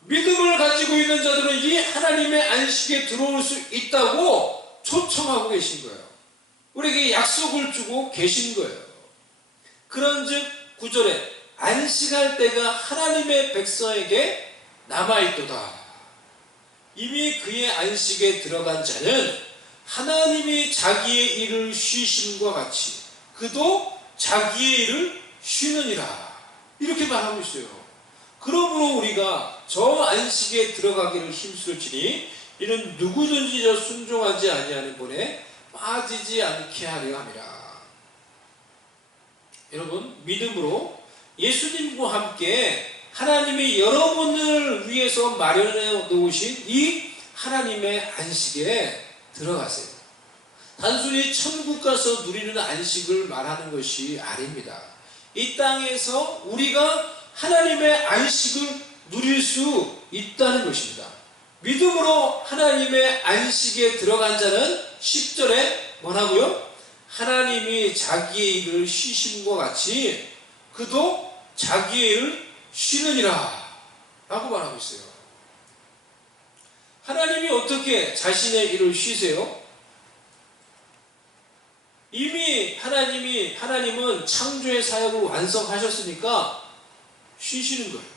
믿음을 가지고 있는 자들은 이 하나님의 안식에 들어올 수 있다고 초청하고 계신 거예요. 우리에게 약속을 주고 계신 거예요. 그런즉 9절에 안식할 때가 하나님의 백성에게 남아있도다. 이미 그의 안식에 들어간 자는 하나님이 자기의 일을 쉬심과 같이 그도 자기의 일을 쉬느니라. 이렇게 말하고 있어요. 그러므로 우리가 저 안식에 들어가기를 힘쓸지니 이는 누구든지 저 순종하지 아니하는 분에 빠지지 않게 하려 함이라. 여러분, 믿음으로 예수님과 함께 하나님이 여러분을 위해서 마련해 놓으신 이 하나님의 안식에 들어가세요. 단순히 천국 가서 누리는 안식을 말하는 것이 아닙니다. 이 땅에서 우리가 하나님의 안식을 누릴 수 있다는 것입니다. 믿음으로 하나님의 안식에 들어간 자는 10절에 뭐라고요? 하나님이 자기의 일을 쉬심과 같이 그도 자기의 일을 쉬느니라 라고 말하고 있어요. 하나님이 어떻게 자신의 일을 쉬세요? 이미 하나님은 창조의 사역을 완성하셨으니까 쉬시는 거예요.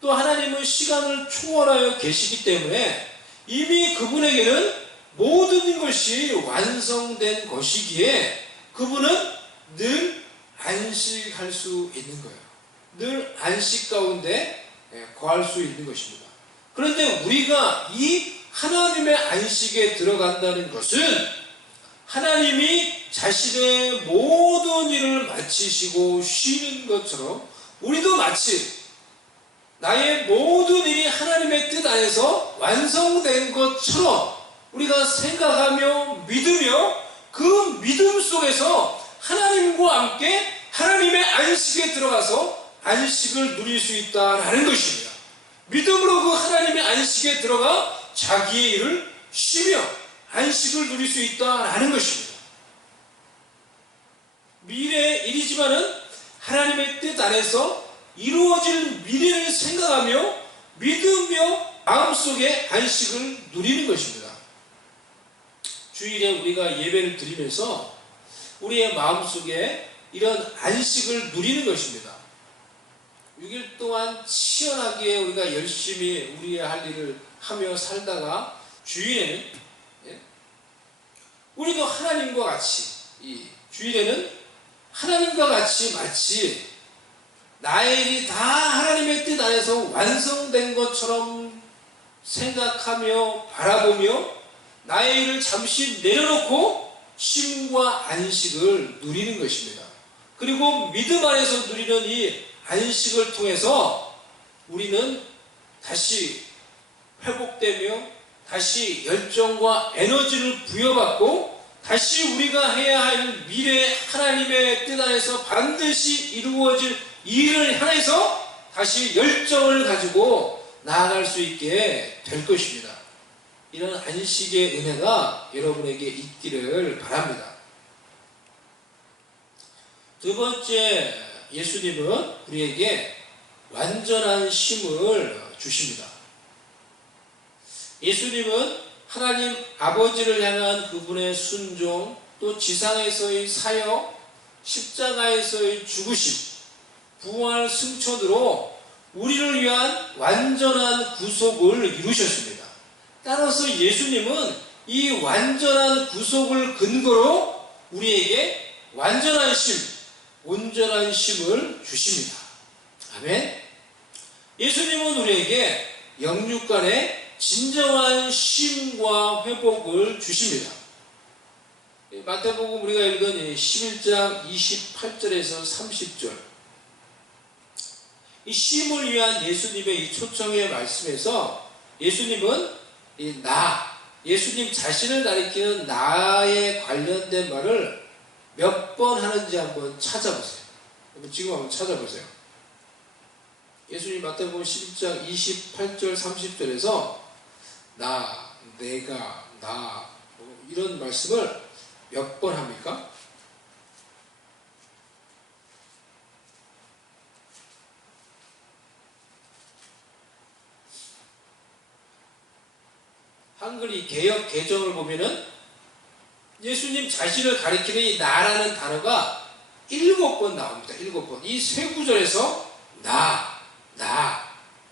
또 하나님은 시간을 초월하여 계시기 때문에 이미 그분에게는 모든 것이 완성된 것이기에 그분은 늘 안식할 수 있는 거예요. 늘 안식 가운데 거할 수 있는 것입니다. 그런데 우리가 이 하나님의 안식에 들어간다는 것은 하나님이 자신의 모든 일을 마치시고 쉬는 것처럼 우리도 마치 나의 모든 일이 하나님의 뜻 안에서 완성된 것처럼 우리가 생각하며 믿으며 그 믿음 속에서 하나님과 함께 하나님의 안식에 들어가서 안식을 누릴 수 있다라는 것입니다. 믿음으로 그 하나님의 안식에 들어가 자기의 일을 쉬며 안식을 누릴 수 있다라는 것입니다. 미래의 일이지만은 하나님의 뜻 안에서 이루어질 미래를 생각하며 믿으며 마음속에 안식을 누리는 것입니다. 주일에 우리가 예배를 드리면서 우리의 마음속에 이런 안식을 누리는 것입니다. 6일 동안 치열하게 우리가 열심히 우리의 할 일을 하며 살다가 주일에는 우리도 하나님과 같이 이 주일에는 하나님과 같이 마치 나의 일이 다 하나님의 뜻 안에서 완성된 것처럼 생각하며 바라보며 나의 일을 잠시 내려놓고 쉼과 안식을 누리는 것입니다. 그리고 믿음 안에서 누리는 이 안식을 통해서 우리는 다시 회복되며 다시 열정과 에너지를 부여받고 다시 우리가 해야 할 미래 하나님의 뜻 안에서 반드시 이루어질 일을 향해서 다시 열정을 가지고 나아갈 수 있게 될 것입니다. 이런 안식의 은혜가 여러분에게 있기를 바랍니다. 두 번째, 예수님은 우리에게 완전한 쉼을 주십니다. 예수님은 하나님 아버지를 향한 그분의 순종, 또 지상에서의 사역, 십자가에서의 죽으심, 부활 승천으로 우리를 위한 완전한 구속을 이루셨습니다. 따라서 예수님은 이 완전한 구속을 근거로 우리에게 완전한 쉼, 온전한 쉼을 주십니다. 아멘. 예수님은 우리에게 영육간의 진정한 쉼과 회복을 주십니다. 마태복음 우리가 읽은 11장 28절에서 30절, 이 쉼을 위한 예수님의 이 초청의 말씀에서 예수님은 나, 예수님 자신을 가리키는 나에 관련된 말을 몇 번 하는지 한번 찾아보세요. 지금 한번 찾아보세요. 예수님 마태복음 11장 28절 30절에서 나, 내가, 나 이런 말씀을 몇 번 합니까? 한글이 개역 개정을 보면은 예수님 자신을 가리키는 이 나라는 단어가 7번 나옵니다. 7번. 이 세 구절에서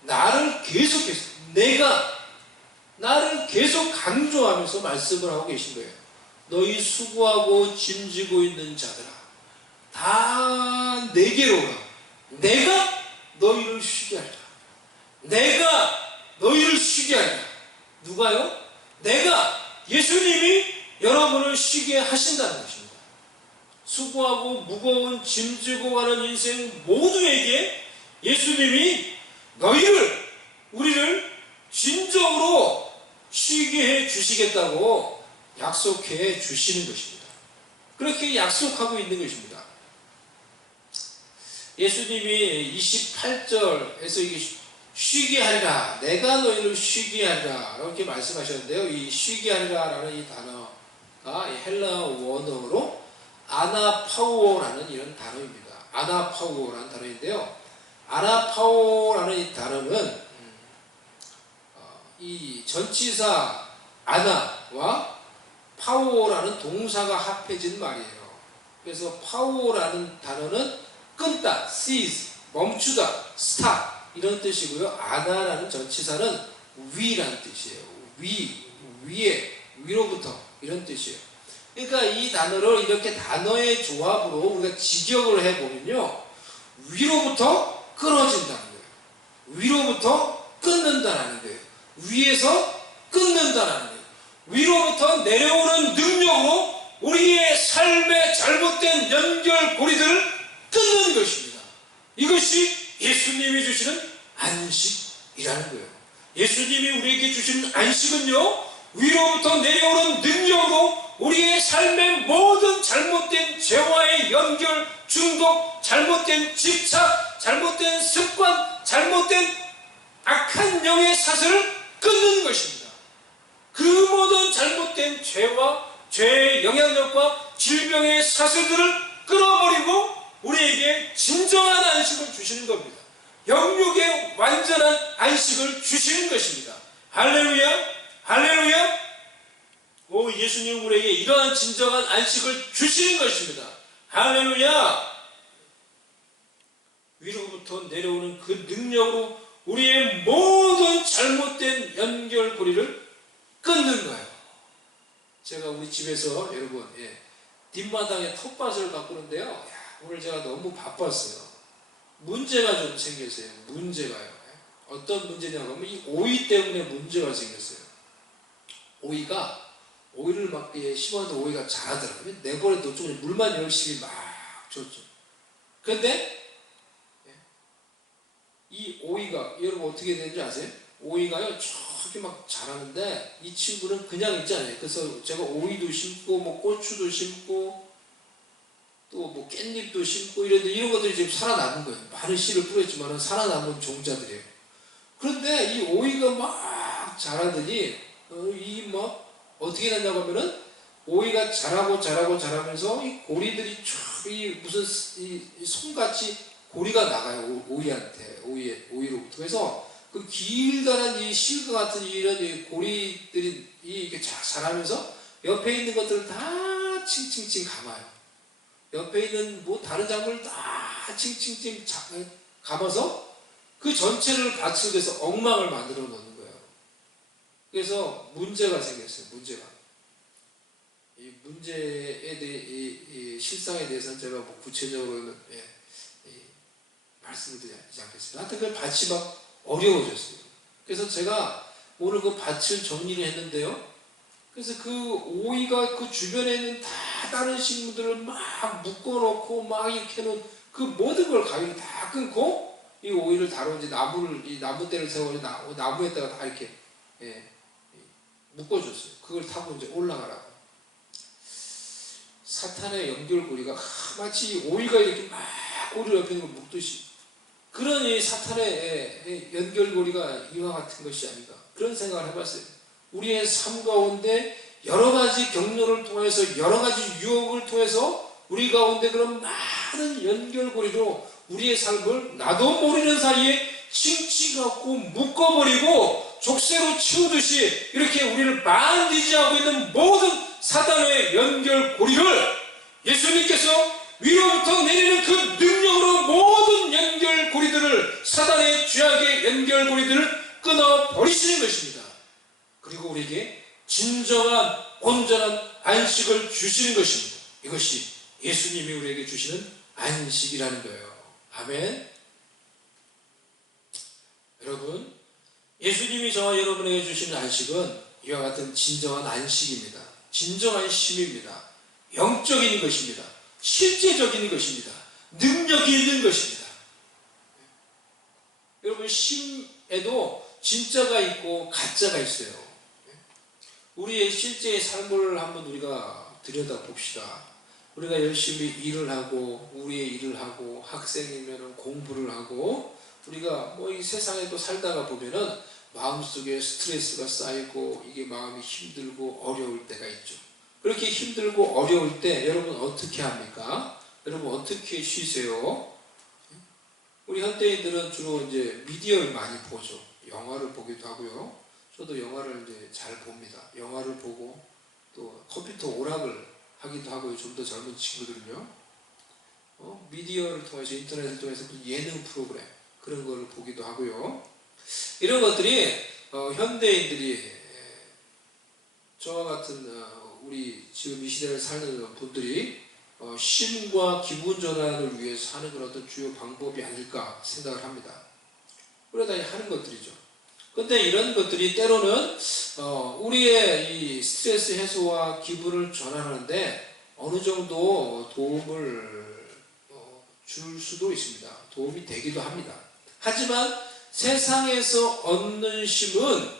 나를 계속해서 나를 계속 강조하면서 말씀을 하고 계신 거예요. 너희 수고하고 짐지고 있는 자들아, 다 내게로 오라. 내가 너희를 쉬게 하리라. 내가 너희를 쉬게 하리라. 누가요? 내가, 예수님이 여러분을 쉬게 하신다는 것입니다. 수고하고 무거운 짐지고 가는 인생 모두에게 예수님이 우리를 진정으로 쉬게 해 주시겠다고 약속해 주시는 것입니다. 그렇게 약속하고 있는 것입니다. 예수님이 28절에서 쉬게 하리라, 내가 너희를 쉬게 하리라 이렇게 말씀하셨는데요. 이 쉬게 하리라라는 이 단어가 헬라어 원어로 아나파우오라는 이런 단어입니다. 아나파우오라는 단어인데요. 아나파우오라는 이 단어는 이 전치사 아나와 파우오라는 동사가 합해진 말이에요. 그래서 파우오라는 단어는 끊다, cease, 멈추다, stop 이런 뜻이고요. 아나라는 전치사는 위라는 뜻이에요. 위에, 위로부터 이런 뜻이에요. 그러니까 이 단어를 이렇게 단어의 조합으로 우리가 직역을 해보면요, 위로부터 끊어진다는 거예요. 위로부터 끊는다는 거예요. 위에서 끊는다는 거예요. 위로부터 내려오는 능력으로 우리의 삶의 잘못된 연결고리들을 끊는 것입니다. 이것이 예수님이 주시는 안식이라는 거예요. 예수님이 우리에게 주시는 안식은요, 위로부터 내려오는 능력으로 우리의 삶의 모든 잘못된 죄와의 연결, 중독, 잘못된 집착, 잘못된 습관, 잘못된 악한 영의 사슬을 끊는 것입니다. 그 모든 잘못된 죄와 죄의 영향력과 질병의 사슬들을 끊어버리고 우리에게 진정한 안식을 주시는 겁니다. 영육의 완전한 안식을 주시는 것입니다. 할렐루야, 할렐루야. 오, 예수님 우리에게 이러한 진정한 안식을 주시는 것입니다. 할렐루야. 위로부터 내려오는 그 능력으로 우리의 모든 잘못된 연결고리를 끊는 거예요. 제가 우리 집에서 여러분, 뒷마당에 텃밭을 가꾸는데요, 오늘 제가 너무 바빴어요. 문제가 좀 생겼어요. 문제가요. 어떤 문제냐고 하면 이 오이 때문에 문제가 생겼어요. 오이를 막 심어서 오이가 자라더라고요. 내버려 뒀죠. 물만 열심히 막 줬죠. 그런데 이 오이가 여러분 어떻게 되는지 아세요? 오이가요 저기 막 자라는데 이 친구는 그냥 있잖아요. 그래서 제가 오이도 심고 뭐 고추도 심고 또 뭐 깻잎도 심고 이런 것들이 지금 살아남은 거예요. 많은 씨를 뿌렸지만 살아남은 종자들이에요. 그런데 이 오이가 막 자라더니 이 뭐 어떻게 되냐고 하면은 오이가 자라면서 이 고리들이 쫙 무슨 이 손같이 고리가 나가요. 오이로부터. 그래서 그 길다란 이 실과 같은 이런 이 고리들이 이렇게 자라면서 옆에 있는 것들을 다 칭칭칭 감아요. 옆에 있는 뭐 다른 작물을 다 칭칭칭 감아서 그 전체를 밭을 내서 엉망을 만들어 놓는 거예요. 그래서 문제가 생겼어요. 이 문제에 대해 이 실상에 대해서는 제가 뭐 구체적으로는 말씀을 드리지 않겠습니다. 하여튼 그 밭이 막 어려워졌어요. 그래서 제가 오늘 그 밭을 정리를 했는데요. 그래서 그 오이가 그 주변에 있는 다 다른 식물들을 막 묶어놓고 막 이렇게 해놓은 그 모든 걸 가위로 다 끊고 이 오이를 다뤄 이제 나무대를 세워서 나무에다가 다 이렇게 묶어줬어요. 그걸 타고 이제 올라가라고. 사탄의 연결고리가 마치 오이가 이렇게 막 꼬리 옆에 있는 걸 묶듯이, 그런 이 사탄의 연결고리가 이와 같은 것이 아닌가, 그런 생각을 해봤어요. 우리의 삶 가운데 여러 가지 경로를 통해서, 여러 가지 유혹을 통해서 우리 가운데 그런 많은 연결고리로 우리의 삶을 나도 모르는 사이에 칭칭하고 묶어버리고 족쇄로 치우듯이 이렇게 우리를 만지지하고 있는 모든 사단의 연결고리를 예수님께서 위로부터 내리는 그 능력으로 모든 연결고리들을, 사단의 죄악의 연결고리들을 끊어버리시는 것입니다. 그리고 우리에게 진정한 온전한 안식을 주시는 것입니다. 이것이 예수님이 우리에게 주시는 안식이라는 거예요. 아멘. 여러분, 예수님이 저와 여러분에게 주시는 안식은 이와 같은 진정한 안식입니다. 진정한 쉼입니다. 영적인 것입니다. 실제적인 것입니다. 능력이 있는 것입니다. 여러분, 쉼에도 진짜가 있고 가짜가 있어요. 우리의 실제의 삶을 한번 우리가 들여다봅시다. 우리가 열심히 일을 하고, 우리의 일을 하고, 학생이면 공부를 하고, 우리가 뭐 이 세상에 또 살다가 보면은 마음속에 스트레스가 쌓이고, 이게 마음이 힘들고 어려울 때가 있죠. 그렇게 힘들고 어려울 때 여러분 어떻게 합니까? 여러분 어떻게 쉬세요? 우리 현대인들은 주로 이제 미디어를 많이 보죠. 영화를 보기도 하고요. 저도 영화를 이제 잘 봅니다. 영화를 보고 또 컴퓨터 오락을 하기도 하고요. 좀 더 젊은 친구들은요. 미디어를 통해서, 인터넷을 통해서 예능 프로그램, 그런 거를 보기도 하고요. 이런 것들이 현대인들이, 저와 같은 우리 지금 이 시대를 사는 분들이 쉼과 기분 전환을 위해서 하는 그런 어떤 주요 방법이 아닐까 생각을 합니다. 우리가 다 하는 것들이죠. 근데 이런 것들이 때로는 우리의 이 스트레스 해소와 기분을 전환하는데 어느 정도 도움을 줄 수도 있습니다. 도움이 되기도 합니다. 하지만 세상에서 얻는 쉼은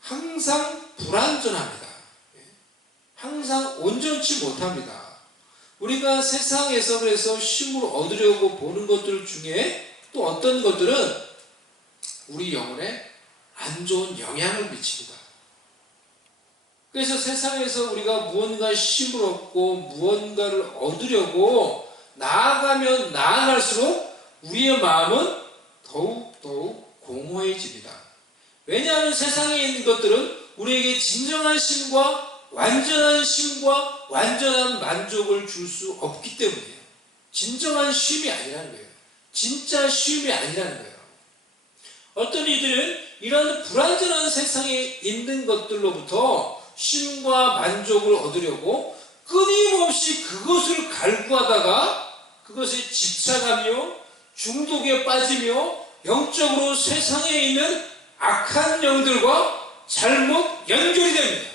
항상 불완전합니다. 항상 온전치 못합니다. 우리가 세상에서 그래서 쉼을 얻으려고 보는 것들 중에 또 어떤 것들은 우리 영혼에 안 좋은 영향을 미칩니다. 그래서 세상에서 우리가 무언가 쉼을 얻고 무언가를 얻으려고 나아가면 나아갈수록 우리의 마음은 더욱 공허해집니다. 왜냐하면 세상에 있는 것들은 우리에게 진정한 쉼과 완전한 만족을 줄 수 없기 때문이에요. 진정한 쉼이 아니라는 거예요. 진짜 쉼이 아니라는 거예요. 어떤 이들은 이런 불완전한 세상에 있는 것들로부터 쉼과 만족을 얻으려고 끊임없이 그것을 갈구하다가 그것에 집착하며 중독에 빠지며 영적으로 세상에 있는 악한 영들과 잘못 연결이 됩니다.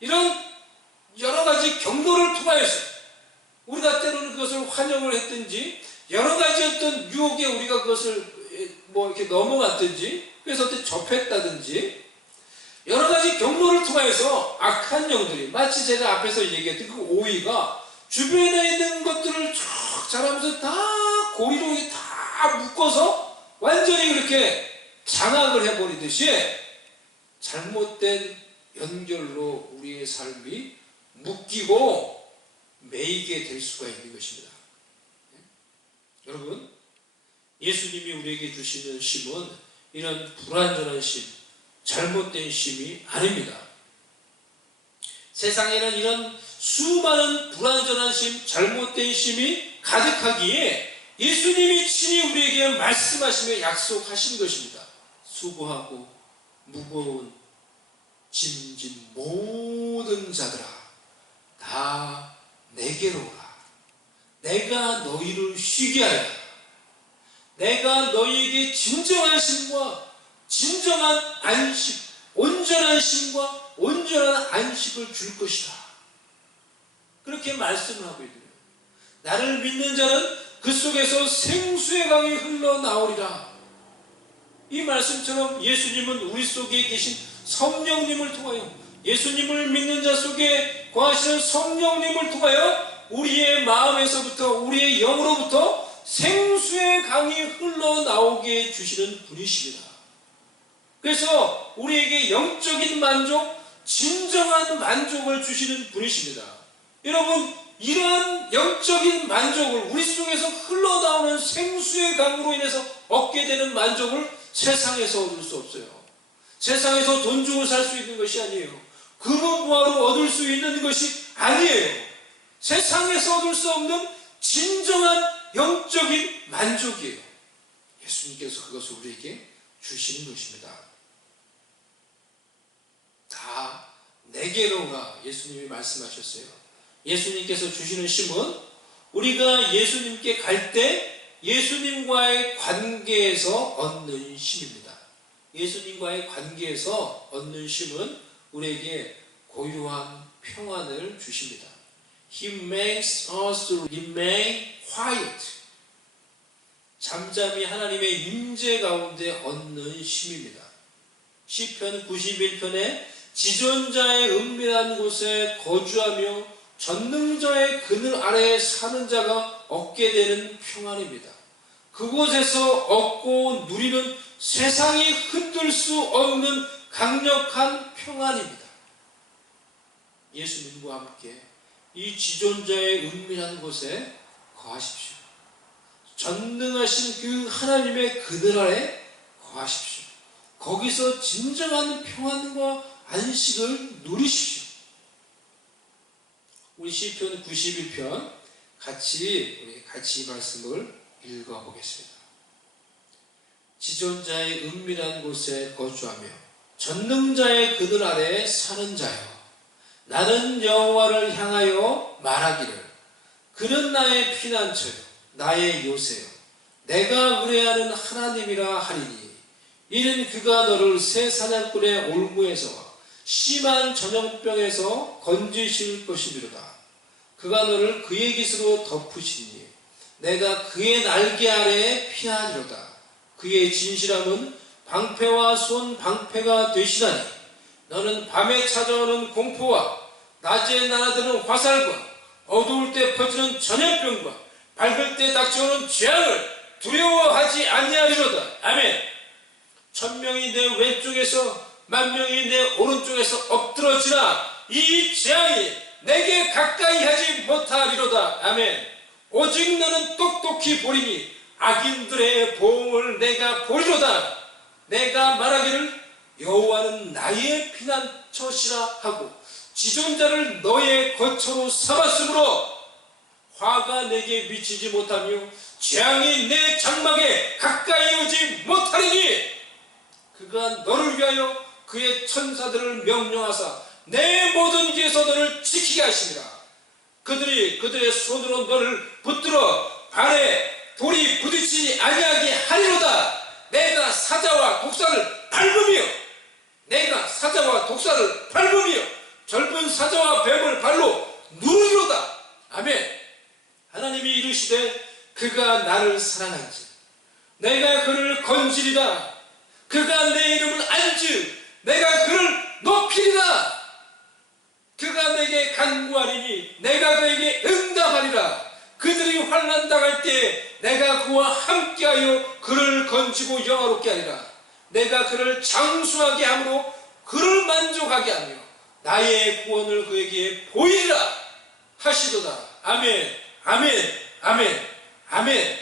이런 여러 가지 경로를 통하여서 우리가 때로는 그것을 환영을 했든지, 여러 가지 어떤 유혹에 우리가 그것을 이렇게 넘어갔든지, 그래서 어떻게 접했다든지, 여러 가지 경로를 통하여서 악한 영들이, 마치 제가 앞에서 얘기했던 그 오이가 주변에 있는 것들을 쭉 자라면서 다 고리로 다 묶어서 완전히 그렇게 장악을 해버리듯이 잘못된 연결로 우리의 삶이 묶이고 매이게 될 수가 있는 것입니다. 여러분, 예수님이 우리에게 주시는 쉼은 이런 불완전한 쉼, 잘못된 쉼이 아닙니다. 세상에는 이런 수많은 불완전한 쉼, 잘못된 쉼이 가득하기에 예수님이 친히 우리에게 말씀하시며 약속하신 것입니다. 수고하고 무거운 짐진 모든 자들아, 다 내게로 오라. 내가 너희를 쉬게 하리라. 내가 너희에게 진정한 쉼과 진정한 안식, 온전한 쉼과 온전한 안식을 줄 것이다. 그렇게 말씀을 하고 있거든요. 나를 믿는 자는 그 속에서 생수의 강이 흘러나오리라. 이 말씀처럼 예수님은 우리 속에 계신 성령님을 통하여 예수님을 믿는 자 속에 거하시는 성령님을 통하여 우리의 마음에서부터 우리의 영으로부터 생수의 강이 흘러나오게 해주시는 분이십니다. 그래서 우리에게 영적인 만족, 진정한 만족을 주시는 분이십니다. 여러분, 이러한 영적인 만족을 우리 속에서 흘러나오는 생수의 강으로 인해서 얻게 되는 만족을 세상에서 얻을 수 없어요. 세상에서 돈 주고 살 수 있는 것이 아니에요. 금은보화로 얻을 수 있는 것이 아니에요. 세상에서 얻을 수 없는 진정한 영적인 만족이에요. 예수님께서 그것을 우리에게 주시는 것입니다. 다 내게로 오라 예수님이 말씀하셨어요. 예수님께서 주시는 쉼은 우리가 예수님께 갈 때 예수님과의 관계에서 얻는 쉼입니다. 예수님과의 관계에서 얻는 쉼은 우리에게 고요한 평안을 주십니다. He makes us remain quiet. 잠잠히 하나님의 임재 가운데 얻는 쉼입니다. 시편 91편에 지존자의 은밀한 곳에 거주하며 전능자의 그늘 아래에 사는 자가 얻게 되는 평안입니다. 그곳에서 얻고 누리는 세상이 흔들 수 없는 강력한 평안입니다. 예수님과 함께 이 지존자의 은밀한 곳에 거하십시오. 전능하신 그 하나님의 그늘 아래 거하십시오. 거기서 진정한 평안과 안식을 누리십시오. 우리 시편 91편 같이 이 말씀을 읽어보겠습니다. 지존자의 은밀한 곳에 거주하며 전능자의 그늘 아래에 사는 자여, 나는 여호와를 향하여 말하기를 그는 나의 피난처요 나의 요새요 내가 의뢰하는 하나님이라 하리니 이는 그가 너를 새 사냥꾼의 올무에서와 심한 전염병에서 건지실 것이미로다. 그가 너를 그의 깃으로 덮으시니 내가 그의 날개 아래에 피하리로다. 그의 진실함은 방패와 손 방패가 되시다니 너는 밤에 찾아오는 공포와 낮에 날아드는 화살과 어두울 때 퍼지는 전염병과 밝을 때 닥쳐오는 재앙을 두려워하지 아니하리로다. 아멘. 1000명이 내 왼쪽에서 10,000명이 내 오른쪽에서 엎드러지나 이 재앙이 내게 가까이 하지 못하리로다. 아멘. 오직 너는 똑똑히 보리니 악인들의 보응을 내가 보리로다. 내가 말하기를 여호와는 나의 피난처시라 하고 지존자를 너의 거처로 삼았으므로 화가 내게 미치지 못하며 재앙이 내 장막에 가까이 오지 못하리니 그가 너를 위하여 그의 천사들을 명령하사 내 모든 길에서 너를 지키게 하시니라. 그들이 그들의 손으로 너를 붙들어 발에 돌이 부딪히지 아니하게 하리로다. 내가 사자와 독사를 밟으며 젊은 사자와 뱀을 발로 누르리로다. 아멘. 하나님이 이르시되 그가 나를 사랑한지 내가 그를 건지리라. 그가 내 이름을 알지 내가 그를 높이리라. 그가 내게 간구하리니 내가 그에게 응답하리라. 그들이 환난 당할 때 내가 그와 함께하여 그를 건지고 영화롭게 하리라. 내가 그를 장수하게 함으로 그를 만족하게 하며 나의 구원을 그에게 보이리라 하시도다. 아멘, 아멘, 아멘, 아멘.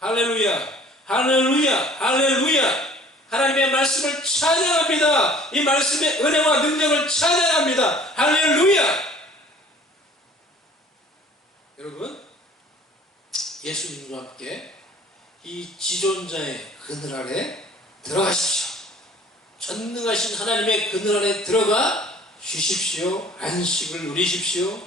할렐루야, 할렐루야, 할렐루야. 하나님의 말씀을 찬양합니다. 이 말씀의 은혜와 능력을 찬양합니다. 할렐루야. 여러분, 예수님과 함께 이 지존자의 그늘 아래 들어가십시오. 전능하신 하나님의 그늘 안에 들어가 쉬십시오. 안식을 누리십시오.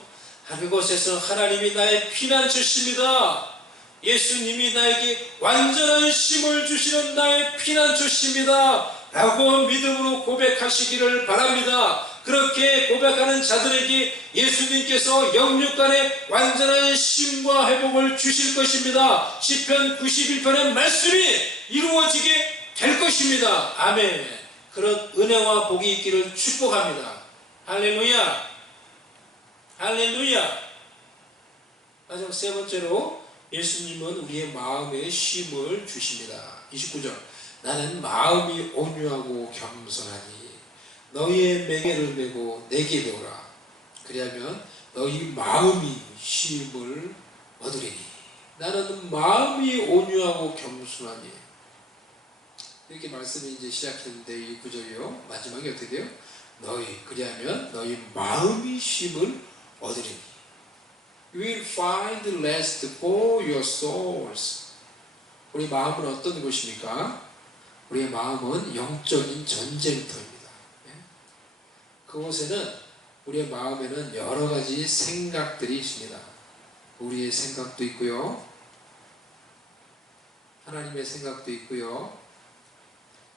그곳에서 하나님이 나의 피난처십니다. 예수님이 나에게 완전한 쉼을 주시는 나의 피난처십니다 라고 믿음으로 고백하시기를 바랍니다. 그렇게 고백하는 자들에게 예수님께서 영육간의 완전한 쉼과 회복을 주실 것입니다. 시편 91편의 말씀이 이루어지게 될 것입니다. 아멘. 그런 은혜와 복이 있기를 축복합니다. 할렐루야! 할렐루야! 마지막 세 번째로 예수님은 우리의 마음에 쉼을 주십니다. 29절 나는 마음이 온유하고 겸손하니 너희의 맹해를 메고 내게 배우라. 그리하면 너희 마음이 쉼을 얻으리니. 나는 마음이 온유하고 겸손하니. 이렇게 말씀이 이제 시작했는데 이 구절이요. 마지막에 어떻게 돼요? 그리하면 너희 마음이 쉼을 얻으리니. You will find rest for your souls. 우리 마음은 어떤 곳입니까? 우리의 마음은 영적인 전쟁터입니다. 그곳에는 우리의 마음에는 여러 가지 생각들이 있습니다. 우리의 생각도 있고요. 하나님의 생각도 있고요.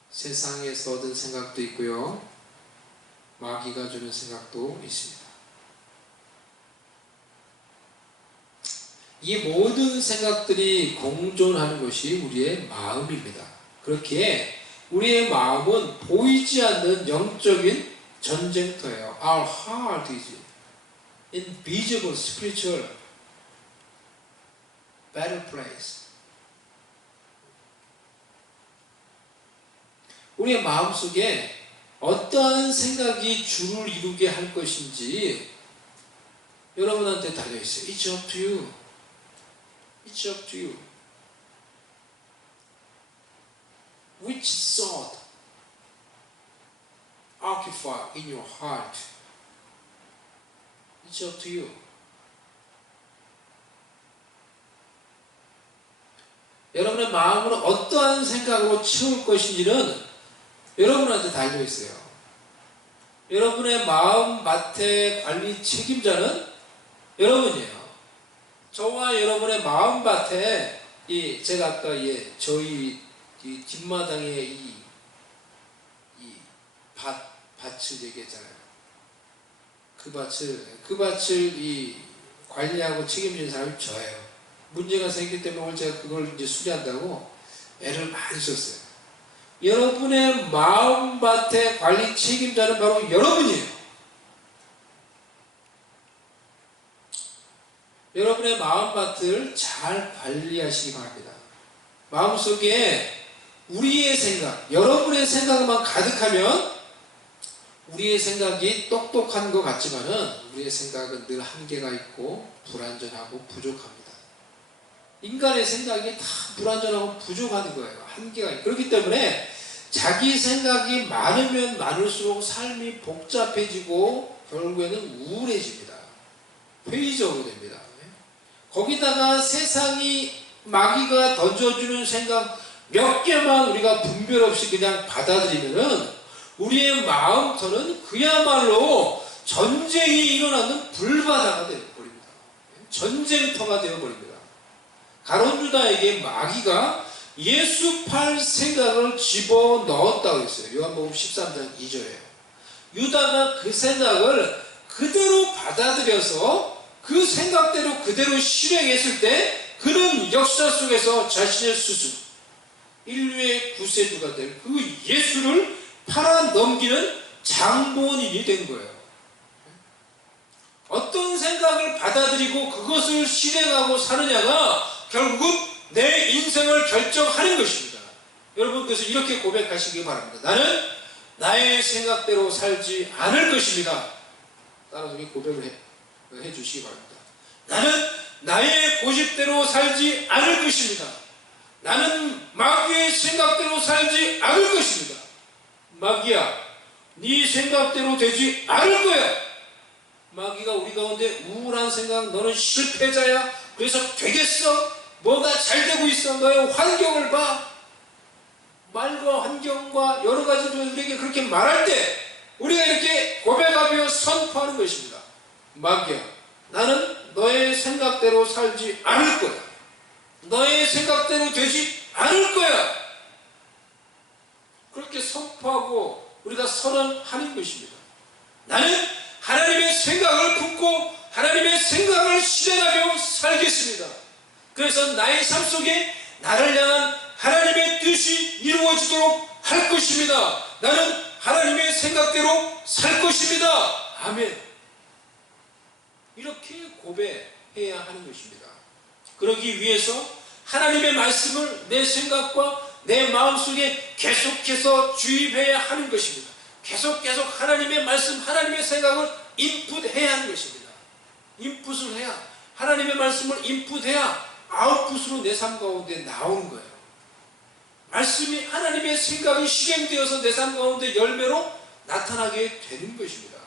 세상에서 얻은 생각도 있고요. 마귀가 주는 생각도 있습니다. 이 모든 생각들이 공존하는 것이 우리의 마음입니다. 그렇게 우리의 마음은 보이지 않는 영적인 전쟁터예요. Our heart is invisible spiritual battleplace. 우리의 마음속에 어떠한 생각이 주를 이루게 할 것인지 여러분한테 달려있어요. It's up to you. It's up to you. Which thought occupy in your heart? It's up to you. 여러분의 마음으로 어떠한 생각으로 채울 것인지는 여러분한테 달려있어요. 여러분의 마음 밭의 관리 책임자는 여러분이에요. 저와 여러분의 마음 밭에 제가 아까 저희 이 뒷마당에 이 밭을 얘기했잖아요. 그 밭을 관리하고 책임지는 사람이 저예요. 문제가 생기기 때문에 오늘 제가 그걸 이제 수리한다고 애를 많이 썼어요. 여러분의 마음밭의 관리 책임자는 바로 여러분이에요. 여러분의 마음밭을 잘 관리하시기 바랍니다. 마음속에 우리의 생각, 여러분의 생각만 가득하면 우리의 생각이 똑똑한 것 같지만은 우리의 생각은 늘 한계가 있고 불완전하고 부족합니다. 인간의 생각이 다 불완전하고 부족한 거예요. 한계가 있고. 그렇기 때문에 자기 생각이 많으면 많을수록 삶이 복잡해지고 결국에는 우울해집니다. 회의적으로 됩니다. 거기다가 세상이 마귀가 던져주는 생각 몇 개만 우리가 분별 없이 그냥 받아들이면은 우리의 마음터는 그야말로 전쟁이 일어나는 불바다가 되어버립니다. 전쟁터가 되어버립니다. 가룟 유다에게 마귀가 예수팔 생각을 집어넣었다고 했어요. 요한복음 13장 2절에 유다가 그 생각을 그대로 받아들여서 그 생각대로 그대로 실행했을 때 그는 역사 속에서 자신의 스스로 인류의 구세주가 될 그 예수를 팔아넘기는 장본인이 된 거예요. 어떤 생각을 받아들이고 그것을 실행하고 사느냐가 결국은 내 인생을 결정하는 것입니다. 여러분 그래서 이렇게 고백하시기 바랍니다. 나는 나의 생각대로 살지 않을 것입니다. 따라서 고백을 해주시기 바랍니다. 나는 나의 고집대로 살지 않을 것입니다. 나는 마귀의 생각대로 살지 않을 것입니다. 마귀야, 네 생각대로 되지 않을 거야. 마귀가 우리 가운데 우울한 생각, 너는 실패자야. 그래서 되겠어? 뭐가 잘 되고 있어? 너의 환경을 봐. 말과 환경과 여러 가지로 우리에게 그렇게 말할 때 우리가 이렇게 고백하며 선포하는 것입니다. 마귀야, 나는 너의 생각대로 살지 않을 거야. 너의 생각대로 되지 않을 거야. 그렇게 선포하고 우리가 선언하는 것입니다. 나는 하나님의 생각을 품고 하나님의 생각을 실행하며 살겠습니다. 그래서 나의 삶 속에 나를 향한 하나님의 뜻이 이루어지도록 할 것입니다. 나는 고백해야 하는 것입니다. 그러기 위해서 하나님의 말씀을 내 생각과 내 마음속에 계속해서 주입해야 하는 것입니다. 계속 하나님의 말씀, 하나님의 생각을 인풋해야 하는 것입니다. 인풋을 해야, 하나님의 말씀을 인풋해야 아웃풋으로 내 삶 가운데 나오는 거예요. 말씀이, 하나님의 생각이 실행되어서 내 삶 가운데 열매로 나타나게 되는 것입니다.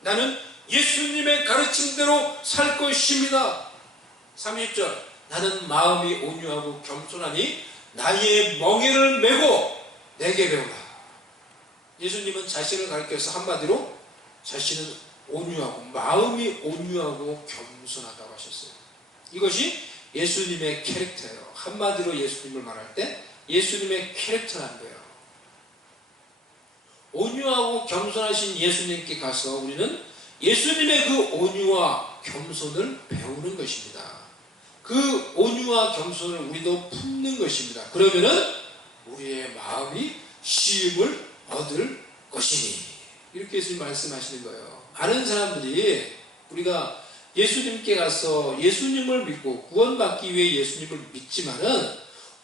나는 예수님의 가르침대로 살 것입니다. 30절, 나는 마음이 온유하고 겸손하니 나의 멍에를 메고 내게 배우라. 예수님은 자신을 가리켜서 한마디로 자신은 온유하고, 마음이 온유하고 겸손하다고 하셨어요. 이것이 예수님의 캐릭터예요. 한마디로 예수님을 말할 때 예수님의 캐릭터라는 거예요. 온유하고 겸손하신 예수님께 가서 우리는 예수님의 그 온유와 겸손을 배우는 것입니다. 그 온유와 겸손을 우리도 품는 것입니다. 그러면은 우리의 마음이 쉼을 얻을 것이니, 이렇게 예수님 말씀하시는 거예요. 많은 사람들이 우리가 예수님께 가서 예수님을 믿고 구원받기 위해 예수님을 믿지만은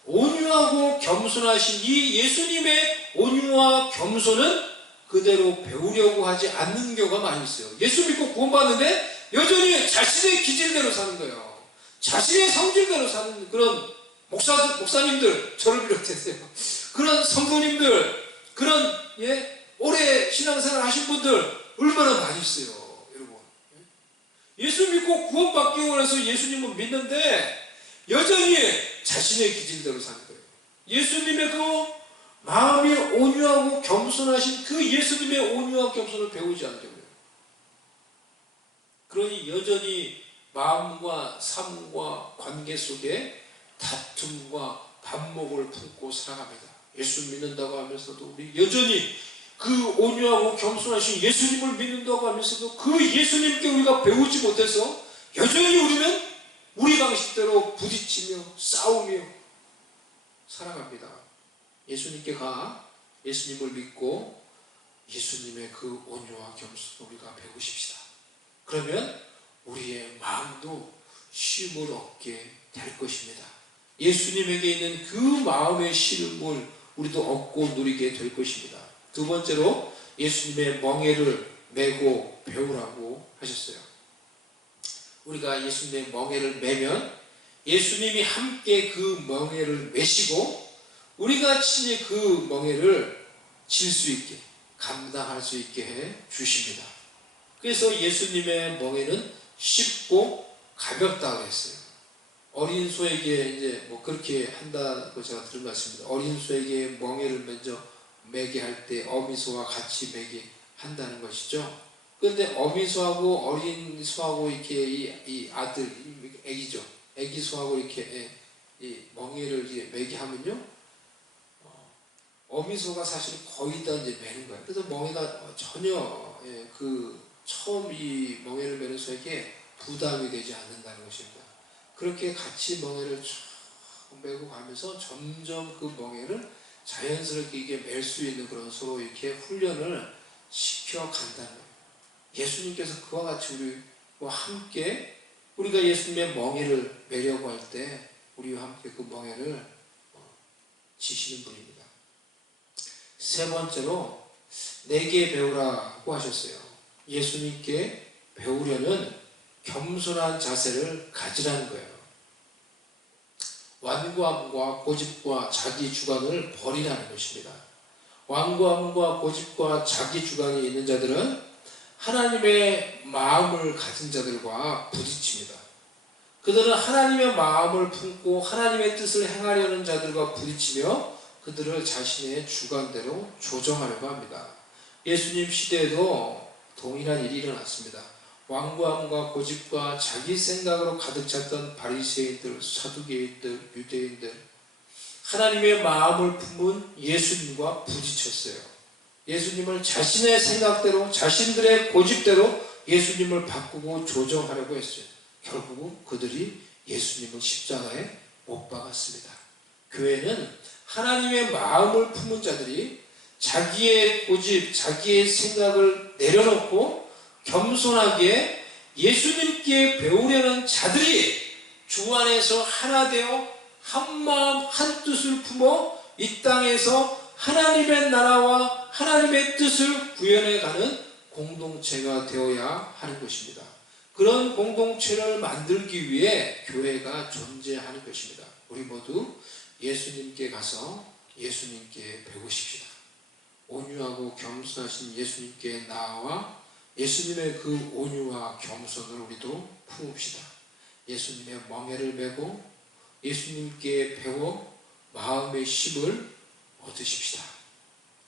온유하고 겸손하신 이 예수님의 온유와 겸손은 그대로 배우려고 하지 않는 경우가 많이 있어요. 예수 믿고 구원받는데 여전히 자신의 기질대로 사는 거예요. 자신의 성질대로 사는 그런 목사님들, 저를 비롯해서요. 그런 성도님들, 그런 오래 신앙생활 하신 분들 얼마나 많이 있어요. 여러분, 예수 믿고 구원받기 원해서 예수님을 믿는데 여전히 자신의 기질대로 사는 거예요. 예수님의 그 마음이 온유하고 겸손하신 그 예수님의 온유와 겸손을 배우지 않으려고요. 그러니 여전히 마음과 삶과 관계 속에 다툼과 반목을 품고 살아갑니다. 예수 믿는다고 하면서도 우리 여전히 그 온유하고 겸손하신 예수님을 믿는다고 하면서도 그 예수님께 우리가 배우지 못해서 여전히 우리는 우리 방식대로 부딪히며 싸우며 살아갑니다. 예수님께 가 예수님을 믿고 예수님의 그 온유와 겸손을 우리가 배우십시다. 그러면 우리의 마음도 쉼을 얻게 될 것입니다. 예수님에게 있는 그 마음의 쉼을 우리도 얻고 누리게 될 것입니다. 두 번째로 예수님의 멍에를 메고 배우라고 하셨어요. 우리가 예수님의 멍에를 메면 예수님이 함께 그 멍에를 메시고 우리가 친히 그 멍에를 질 수 있게, 감당할 수 있게 해 주십니다. 그래서 예수님의 멍에는 쉽고 가볍다고 했어요. 어린 소에게 이제 뭐 그렇게 한다고 제가 들은 것 같습니다. 어린 소에게 멍에를 먼저 매게 할 때 어미소와 같이 매게 한다는 것이죠. 그런데 어미소하고 어린 소하고 이렇게 이 아들, 애기죠. 애기 소하고 이렇게 이 멍에를 이제 매게 하면요, 어미소가 사실 거의 다 이제 매는 거예요. 그래서 멍에가 전혀 그 처음 이 멍에를 매는 소에게 부담이 되지 않는다는 것입니다. 그렇게 같이 멍에를 쭉 매고 가면서 점점 그 멍에를 자연스럽게 이게 맬 수 있는 그런 서로 이렇게 훈련을 시켜 간다는 거예요. 예수님께서 그와 같이 우리와 함께 우리가 예수님의 멍에를 매려고 할 때 우리와 함께 그 멍에를 지시는 분입니다. 세 번째로 내게 배우라고 하셨어요. 예수님께 배우려면 겸손한 자세를 가지라는 거예요. 완고함과 고집과 자기 주관을 버리라는 것입니다. 완고함과 고집과 자기 주관이 있는 자들은 하나님의 마음을 가진 자들과 부딪힙니다. 그들은 하나님의 마음을 품고 하나님의 뜻을 행하려는 자들과 부딪히며 그들을 자신의 주관대로 조정하려고 합니다. 예수님 시대에도 동일한 일이 일어났습니다. 완고함과 고집과 자기 생각으로 가득 찼던 바리새인들, 사두개인들, 유대인들, 하나님의 마음을 품은 예수님과 부딪혔어요. 예수님을 자신의 생각대로, 자신들의 고집대로 예수님을 바꾸고 조정하려고 했어요. 결국 그들이 예수님을 십자가에 못 박았습니다. 교회는 하나님의 마음을 품은 자들이 자기의 고집, 자기의 생각을 내려놓고 겸손하게 예수님께 배우려는 자들이 주 안에서 하나 되어 한 마음 한 뜻을 품어 이 땅에서 하나님의 나라와 하나님의 뜻을 구현해가는 공동체가 되어야 하는 것입니다. 그런 공동체를 만들기 위해 교회가 존재하는 것입니다. 우리 모두 예수님께 가서 예수님께 배우십시다. 온유하고 겸손하신 예수님께 나아와 예수님의 그 온유와 겸손을 우리도 품읍시다. 예수님의 멍에를 메고 예수님께 배워 마음의 힘을 얻으십시다.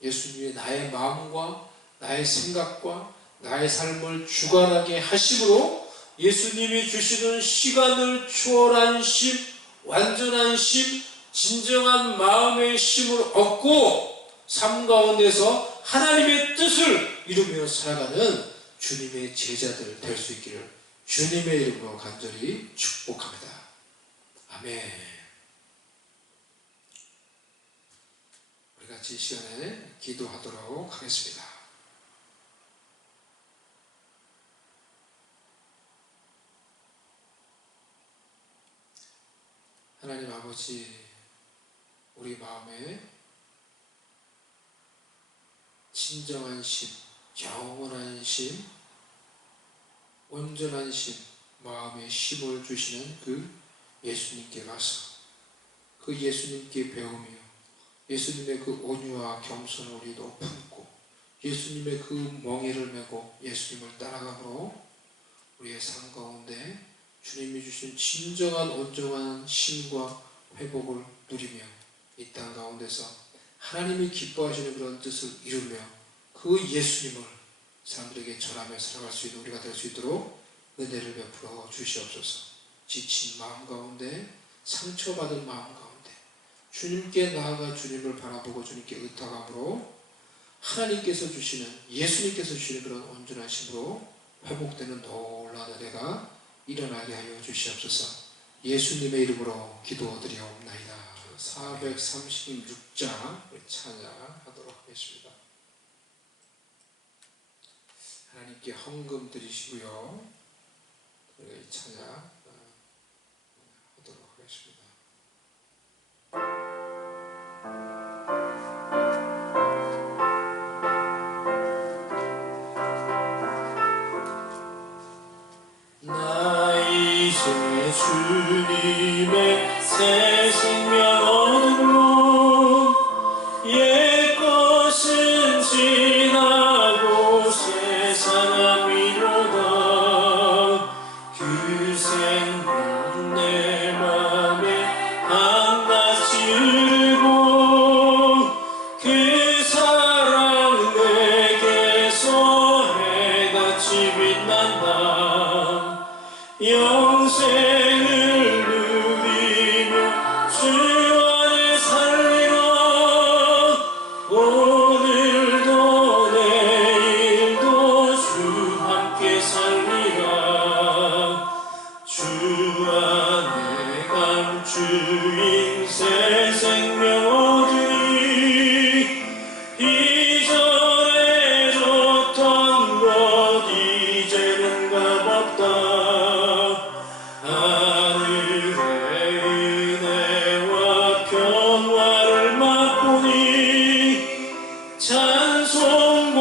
예수님이 나의 마음과 나의 생각과 나의 삶을 주관하게 하심으로 예수님이 주시는 시간을 초월한 심, 완전한 심, 진정한 마음의 힘을 얻고 삶 가운데서 하나님의 뜻을 이루며 살아가는 주님의 제자들 될 수 있기를 주님의 이름으로 간절히 축복합니다. 아멘. 우리 같이 이 시간에 기도하도록 하겠습니다. 하나님 아버지, 우리 마음에 진정한 심, 영원한 심, 온전한 심, 마음의 힘을 주시는 그 예수님께 가서 그 예수님께 배우며 예수님의 그 온유와 겸손을 우리도 품고 예수님의 그 멍에를 메고 예수님을 따라가므로 우리의 삶 가운데 주님이 주신 진정한 온전한 힘과 회복을 누리며 이 땅 가운데서 하나님이 기뻐하시는 그런 뜻을 이루며 그 예수님을 사람들에게 전하며 살아갈 수 있는 우리가 될 수 있도록 은혜를 베풀어 주시옵소서. 지친 마음 가운데, 상처받은 마음 가운데 주님께 나아가 주님을 바라보고 주님께 의탁함으로 하나님께서 주시는, 예수님께서 주시는 그런 온전한 힘으로 회복되는 놀라운 은혜가 일어나게 하여 주시옵소서. 예수님의 이름으로 기도드리옵나이다. 436장 찬양하도록 하겠습니다. 하나님께 헌금 드리시고요. 우리 찬양 하도록 하겠습니다. 나 이제 주님의 새 생명 얻음으로 옛 것은 지나고 새 사람이로다. 그 생명 내 맘에 한같이 흐르고 그 사랑 내게서 해같이 빛난다. 영생을 누리며 주 안에 살리라. 오늘도 내일도 주 함께 살리라. 주 안에 감추인 새 생명 얻으니 이전에 줬던 것 이제는 값없다. 하늘의 은혜와 평화를 맛보니 찬송과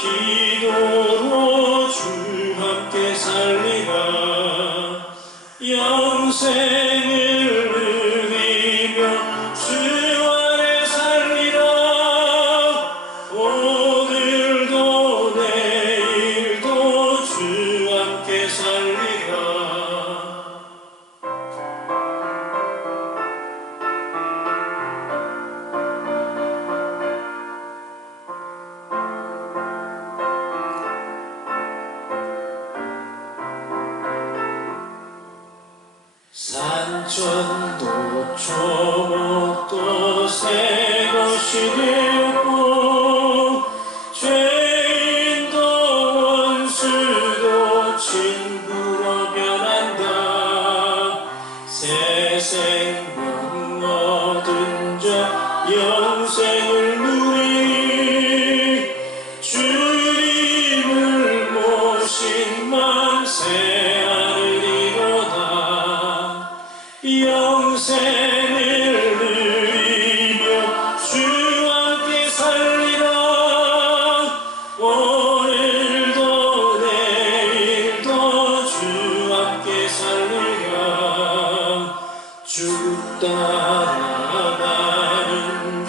기도로 주 함께 살리라. 영생을 누리며 주 안에 살리라. 오늘도 내일도 주 함께 살리라. 산천도 초목도 새 것이 되었고 죄인도 원수도 친구로 변한다. 새 생명 얻은 자 영생을 누리 주님을 모신 맘 만세하리로다. 영생을 누리며 주 함께 살리라. 오늘도 내일도 주 함께 살리라. 주 따라가는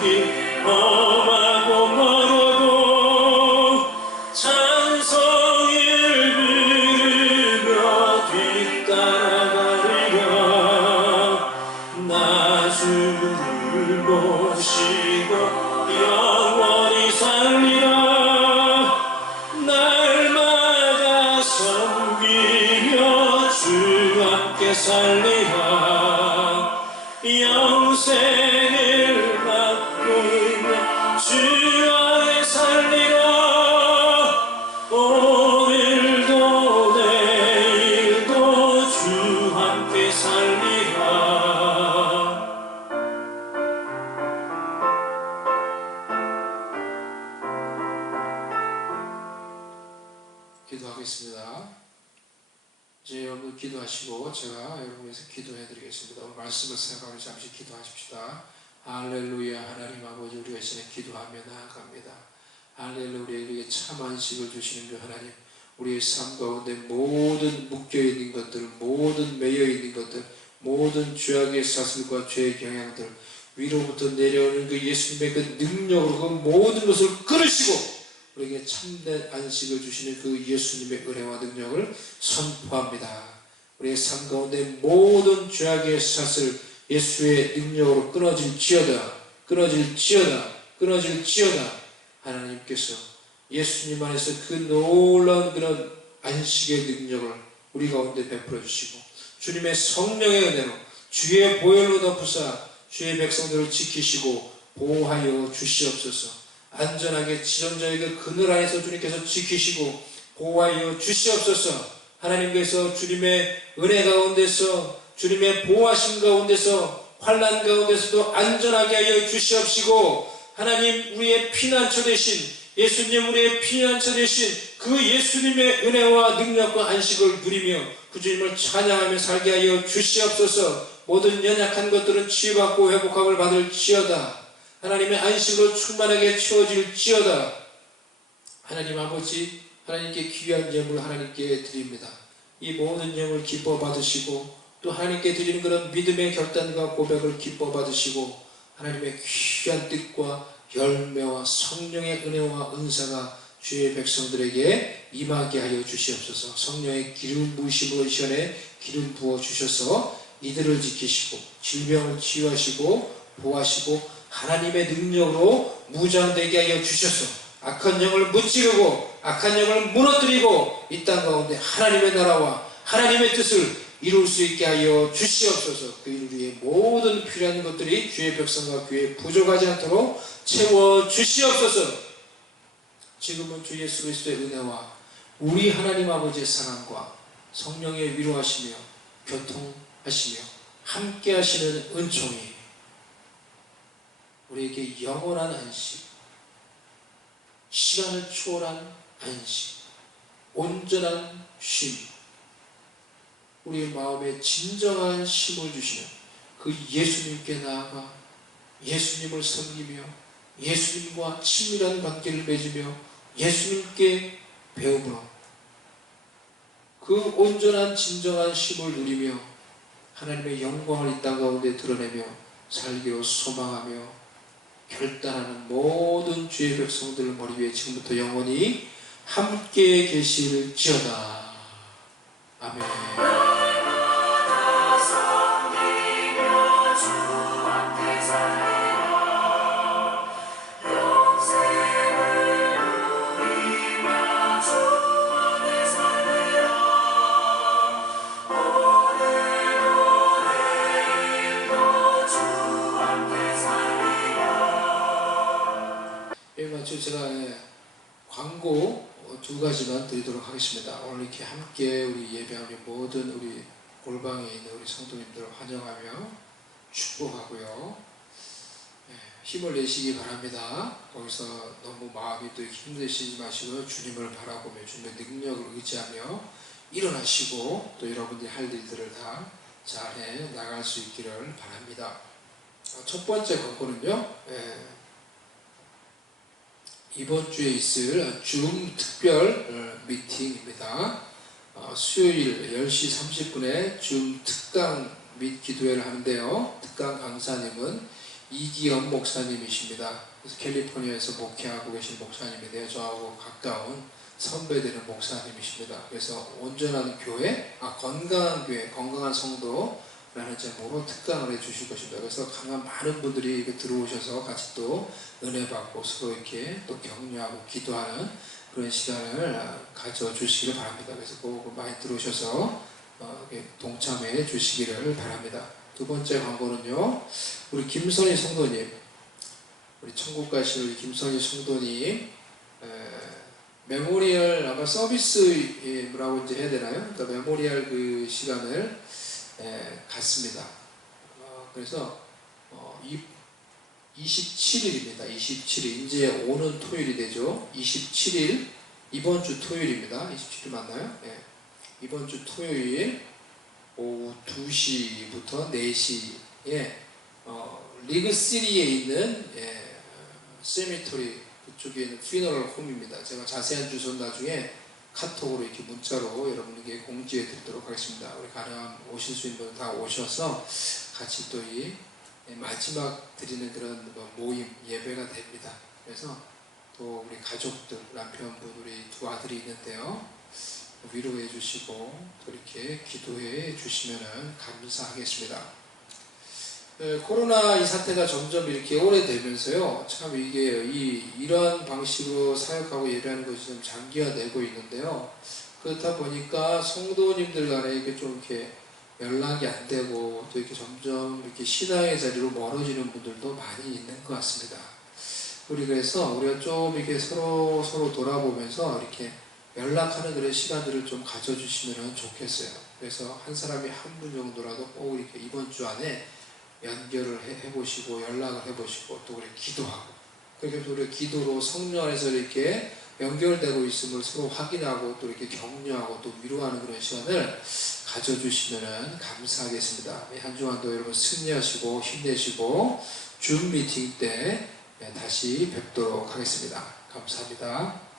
길 험하고 멀어도 찬송을 부르며 뒤따라가리라. 나 주를 모시고 영원히 살리라. 날마다 섬기며 주 함께 살리라. 영생을 바꾸며 주 안에 살리라. 오늘도 내일도 주 함께 살리라. 기도하겠습니다. 이제 여러분 기도하시고 제가 여러분 위해서 기도해 드리겠습니다. 오늘 말씀을 생각하며 잠시 기도하십시다. 할렐루야. 하나님 아버지, 우리가 이 시간에 기도하며 나아갑니다. 할렐루야. 우리에게 참 안식을 주시는 그 하나님, 우리의 삶 가운데 모든 묶여있는 것들, 모든 매여있는 것들, 모든 죄악의 사슬과 죄의 경향들, 위로부터 내려오는 그 예수님의 그 능력으로 그 모든 것을 끊으시고 우리에게 참된 안식을 주시는 그 예수님의 은혜와 능력을 선포합니다. 우리의 삶 가운데 모든 죄악의 사슬 예수의 능력으로 끊어질지어다. 하나님께서 예수님 안에서 그 놀라운 그런 안식의 능력을 우리 가운데 베풀어 주시고 주님의 성령의 은혜로 주의 보혈로 덮으사 주의 백성들을 지키시고 보호하여 주시옵소서. 안전하게 지존자의 그 그늘 안에서 주님께서 지키시고 보호하여 주시옵소서. 하나님께서 주님의 은혜 가운데서 주님의 보호하심 가운데서 환난 가운데서도 안전하게 하여 주시옵시고, 하나님 우리의 피난처 되신 예수님, 우리의 피난처 되신 그 예수님의 은혜와 능력과 안식을 누리며 그 주님을 찬양하며 살게 하여 주시옵소서. 모든 연약한 것들은 치유받고 회복함을 받을지어다. 하나님의 안식으로 충만하게 채워질지어다. 하나님 아버지, 하나님께 귀한 예물 하나님께 드립니다. 이 모든 예물 기뻐 받으시고 또 하나님께 드리는 그런 믿음의 결단과 고백을 기뻐 받으시고 하나님의 귀한 뜻과 열매와 성령의 은혜와 은사가 주의 백성들에게 임하게 하여 주시옵소서. 성령의 기름 부으심으로 이 시간에 기름 부어 주셔서 이들을 지키시고 질병을 치유하시고 보호하시고 하나님의 능력으로 무장되게 하여 주셔서 악한 영을 무찌르고 악한 영을 무너뜨리고 이 땅 가운데 하나님의 나라와 하나님의 뜻을 이룰 수 있게 하여 주시옵소서. 그 이루기에 모든 필요한 것들이 주의 백성과 교회에 부족하지 않도록 채워 주시옵소서. 지금은 주 예수 그리스도의 은혜와 우리 하나님 아버지의 사랑과 성령의 위로하시며 교통하시며 함께 하시는 은총이 우리에게 영원한 안식, 시간을 초월한 안식, 온전한 쉼, 우리의 마음에 진정한 쉼을 주시는 그 예수님께 나아가 예수님을 섬기며 예수님과 친밀한 관계를 맺으며 예수님께 배움으로 그 온전한 진정한 쉼을 누리며 하나님의 영광을 이 땅 가운데 드러내며 살기로 소망하며 결단하는 모든 주의 백성들을 머리 위에 지금부터 영원히 함께 계실지어다. 아멘. 제가 광고 두 가지만 드리도록 하겠습니다. 오늘 이렇게 함께 우리 예배하며 모든 우리 골방에 있는 우리 성도님들을 환영하며 축복하고요. 힘을 내시기 바랍니다. 거기서 너무 마음이 또 힘드시지 마시고요. 주님을 바라보며 주님의 능력을 의지하며 일어나시고 또 여러분들이 할 일들을 다 잘해 나갈 수 있기를 바랍니다. 첫 번째 권고는요. 이번 주에 있을 줌 특별 미팅입니다. 수요일 10시 30분에 줌 특강 및 기도회를 하는데요. 특강 강사님은 이기영 목사님이십니다. 그래서 캘리포니아에서 목회하고 계신 목사님인데요. 저하고 가까운 선배되는 목사님이십니다. 그래서 온전한 교회, 건강한 교회, 건강한 성도라는 제목으로 특강을 해주실 것입니다. 그래서 강한 많은 분들이 이렇게 들어오셔서 같이 또 은혜 받고 서로 이렇게 또 격려하고 기도하는 그런 시간을 가져주시기를 바랍니다. 그래서 꼭 많이 들어오셔서 동참해 주시기를 바랍니다. 두 번째 광고는요. 우리 김선희 성도님, 우리 천국 가신 우리 김선희 성도님 메모리얼 아마 서비스라고 이제 해야 되나요? 그러니까 메모리얼 그 시간을 갖습니다. 그래서 27일입니다. 27일 이제 오는 토요일이 되죠. 27일 이번 주 토요일입니다. 27일 맞나요? 이번 주 토요일 오후 2시부터 4시에 리그 3에 있는 세미토리 그쪽에 있는 피너럴 홈입니다. 제가 자세한 주소는 나중에 카톡으로 이렇게 문자로 여러분에게 공지해 드리도록 하겠습니다. 우리 가령 오실 수 있는 분들 다 오셔서 같이 또 이 마지막 드리는 그런 모임 예배가 됩니다. 그래서 또 우리 가족들, 남편분, 우리 두 아들이 있는데요. 위로해 주시고 또 이렇게 기도해 주시면 감사하겠습니다. 코로나 이 사태가 점점 이렇게 오래되면서요, 참 이게 이런 방식으로 사역하고 예배하는 것이 좀 장기화되고 있는데요. 그렇다 보니까 성도님들 간에 이게 좀 이렇게 연락이 안 되고 또 이렇게 점점 이렇게 신앙의 자리로 멀어지는 분들도 많이 있는 것 같습니다. 우리 그래서 우리가 좀 이렇게 서로 돌아보면서 이렇게 연락하는 그런 시간들을 좀 가져주시면 좋겠어요. 그래서 한 사람이 한 분 정도라도 꼭 이렇게 이번 주 안에 연결을 해보시고 연락을 해보시고 또 우리 기도하고 그렇게 해서 우리 기도로 성령 안에서 이렇게 연결되고 있음을 서로 확인하고 또 이렇게 격려하고 또 위로하는 그런 시간을 가져주시면 감사하겠습니다. 한 주간도 여러분 승리하시고 힘내시고 줌 미팅 때 다시 뵙도록 하겠습니다. 감사합니다.